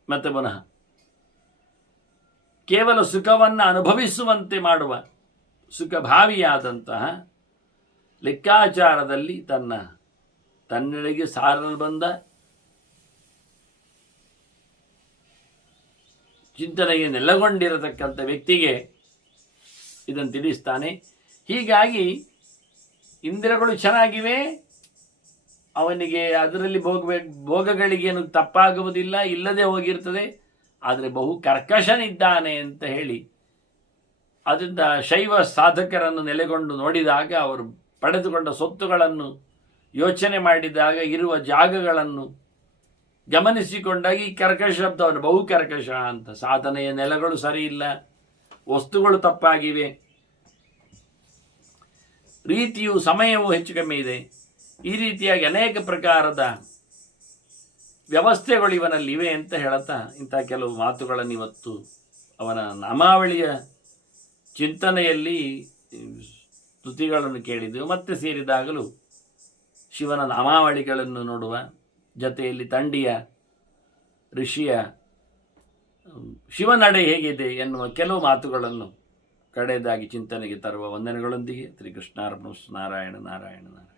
ಮತ್ತೆ ಪುನಃ ಕೇವಲ ಸುಖವನ್ನು ಅನುಭವಿಸುವಂತೆ ಮಾಡುವ ಸುಖಭಾವಿಯಾದಂತಹ ಲೆಕ್ಕಾಚಾರದಲ್ಲಿ ತನ್ನೆಡೆಗೆ ಸಾರಲು ಬಂದ ಚಿಂತನೆಗೆ ನೆಲೆಗೊಂಡಿರತಕ್ಕಂಥ ವ್ಯಕ್ತಿಗೆ ಇದನ್ನು ತಿಳಿಸ್ತಾನೆ. ಹೀಗಾಗಿ ಇಂದ್ರಿಯಗಳು ಚೆನ್ನಾಗಿವೆ, ಅವನಿಗೆ ಅದರಲ್ಲಿ ಭೋಗಗಳಿಗೇನು ತಪ್ಪಾಗುವುದಿಲ್ಲ, ಇಲ್ಲದೆ ಹೋಗಿರ್ತದೆ. ಆದರೆ ಬಹು ಕರ್ಕಶನಿದ್ದಾನೆ ಅಂತ ಹೇಳಿ ಅದರಿಂದ ಶೈವ ಸಾಧಕರನ್ನು ನೆಲೆಗೊಂಡು ನೋಡಿದಾಗ, ಅವರು ಪಡೆದುಕೊಂಡ ಸೊತ್ತುಗಳನ್ನು ಯೋಚನೆ ಮಾಡಿದಾಗ, ಇರುವ ಜಾಗಗಳನ್ನು ಗಮನಿಸಿಕೊಂಡಾಗ ಈ ಕರ್ಕಶ ಶಬ್ದವನ್ನು ಬಹು ಕರ್ಕಶ ಅಂತ, ಸಾಧನೆಯ ನೆಲೆಗಳು ಸರಿ ಇಲ್ಲ, ವಸ್ತುಗಳು ತಪ್ಪಾಗಿವೆ, ರೀತಿಯು ಸಮಯವೂ ಹೆಚ್ಚು ಕಮ್ಮಿ ಇದೆ. ಈ ರೀತಿಯಾಗಿ ಅನೇಕ ಪ್ರಕಾರದ ವ್ಯವಸ್ಥೆಗಳು ಇವನಲ್ಲಿ ಇವೆ ಅಂತ ಹೇಳುತ್ತಾ ಇಂಥ ಕೆಲವು ಮಾತುಗಳನ್ನು ಇವತ್ತು ಅವನ ನಾಮಾವಳಿಯ ಚಿಂತನೆಯಲ್ಲಿ ಸ್ತುತಿಗಳನ್ನು ಕೇಳಿದೆವು. ಮತ್ತೆ ಸೇರಿದಾಗಲೂ ಶಿವನ ನಾಮಾವಳಿಗಳನ್ನು ನೋಡುವ ಜೊತೆಯಲ್ಲಿ ತಂಡಿಯ ಋಷಿಯ ಶಿವನಡೆ ಹೇಗಿದೆ ಎನ್ನುವ ಕೆಲವು ಮಾತುಗಳನ್ನು ಕಡೆಯದಾಗಿ ಚಿಂತನೆಗೆ ತರುವ ವಂದನೆಗಳೊಂದಿಗೆ ಶ್ರೀಕೃಷ್ಣಾರ್ಪಣಮಸ್ತು. ನಾರಾಯಣ ನಾರಾಯಣ ನಾರಾಯಣ.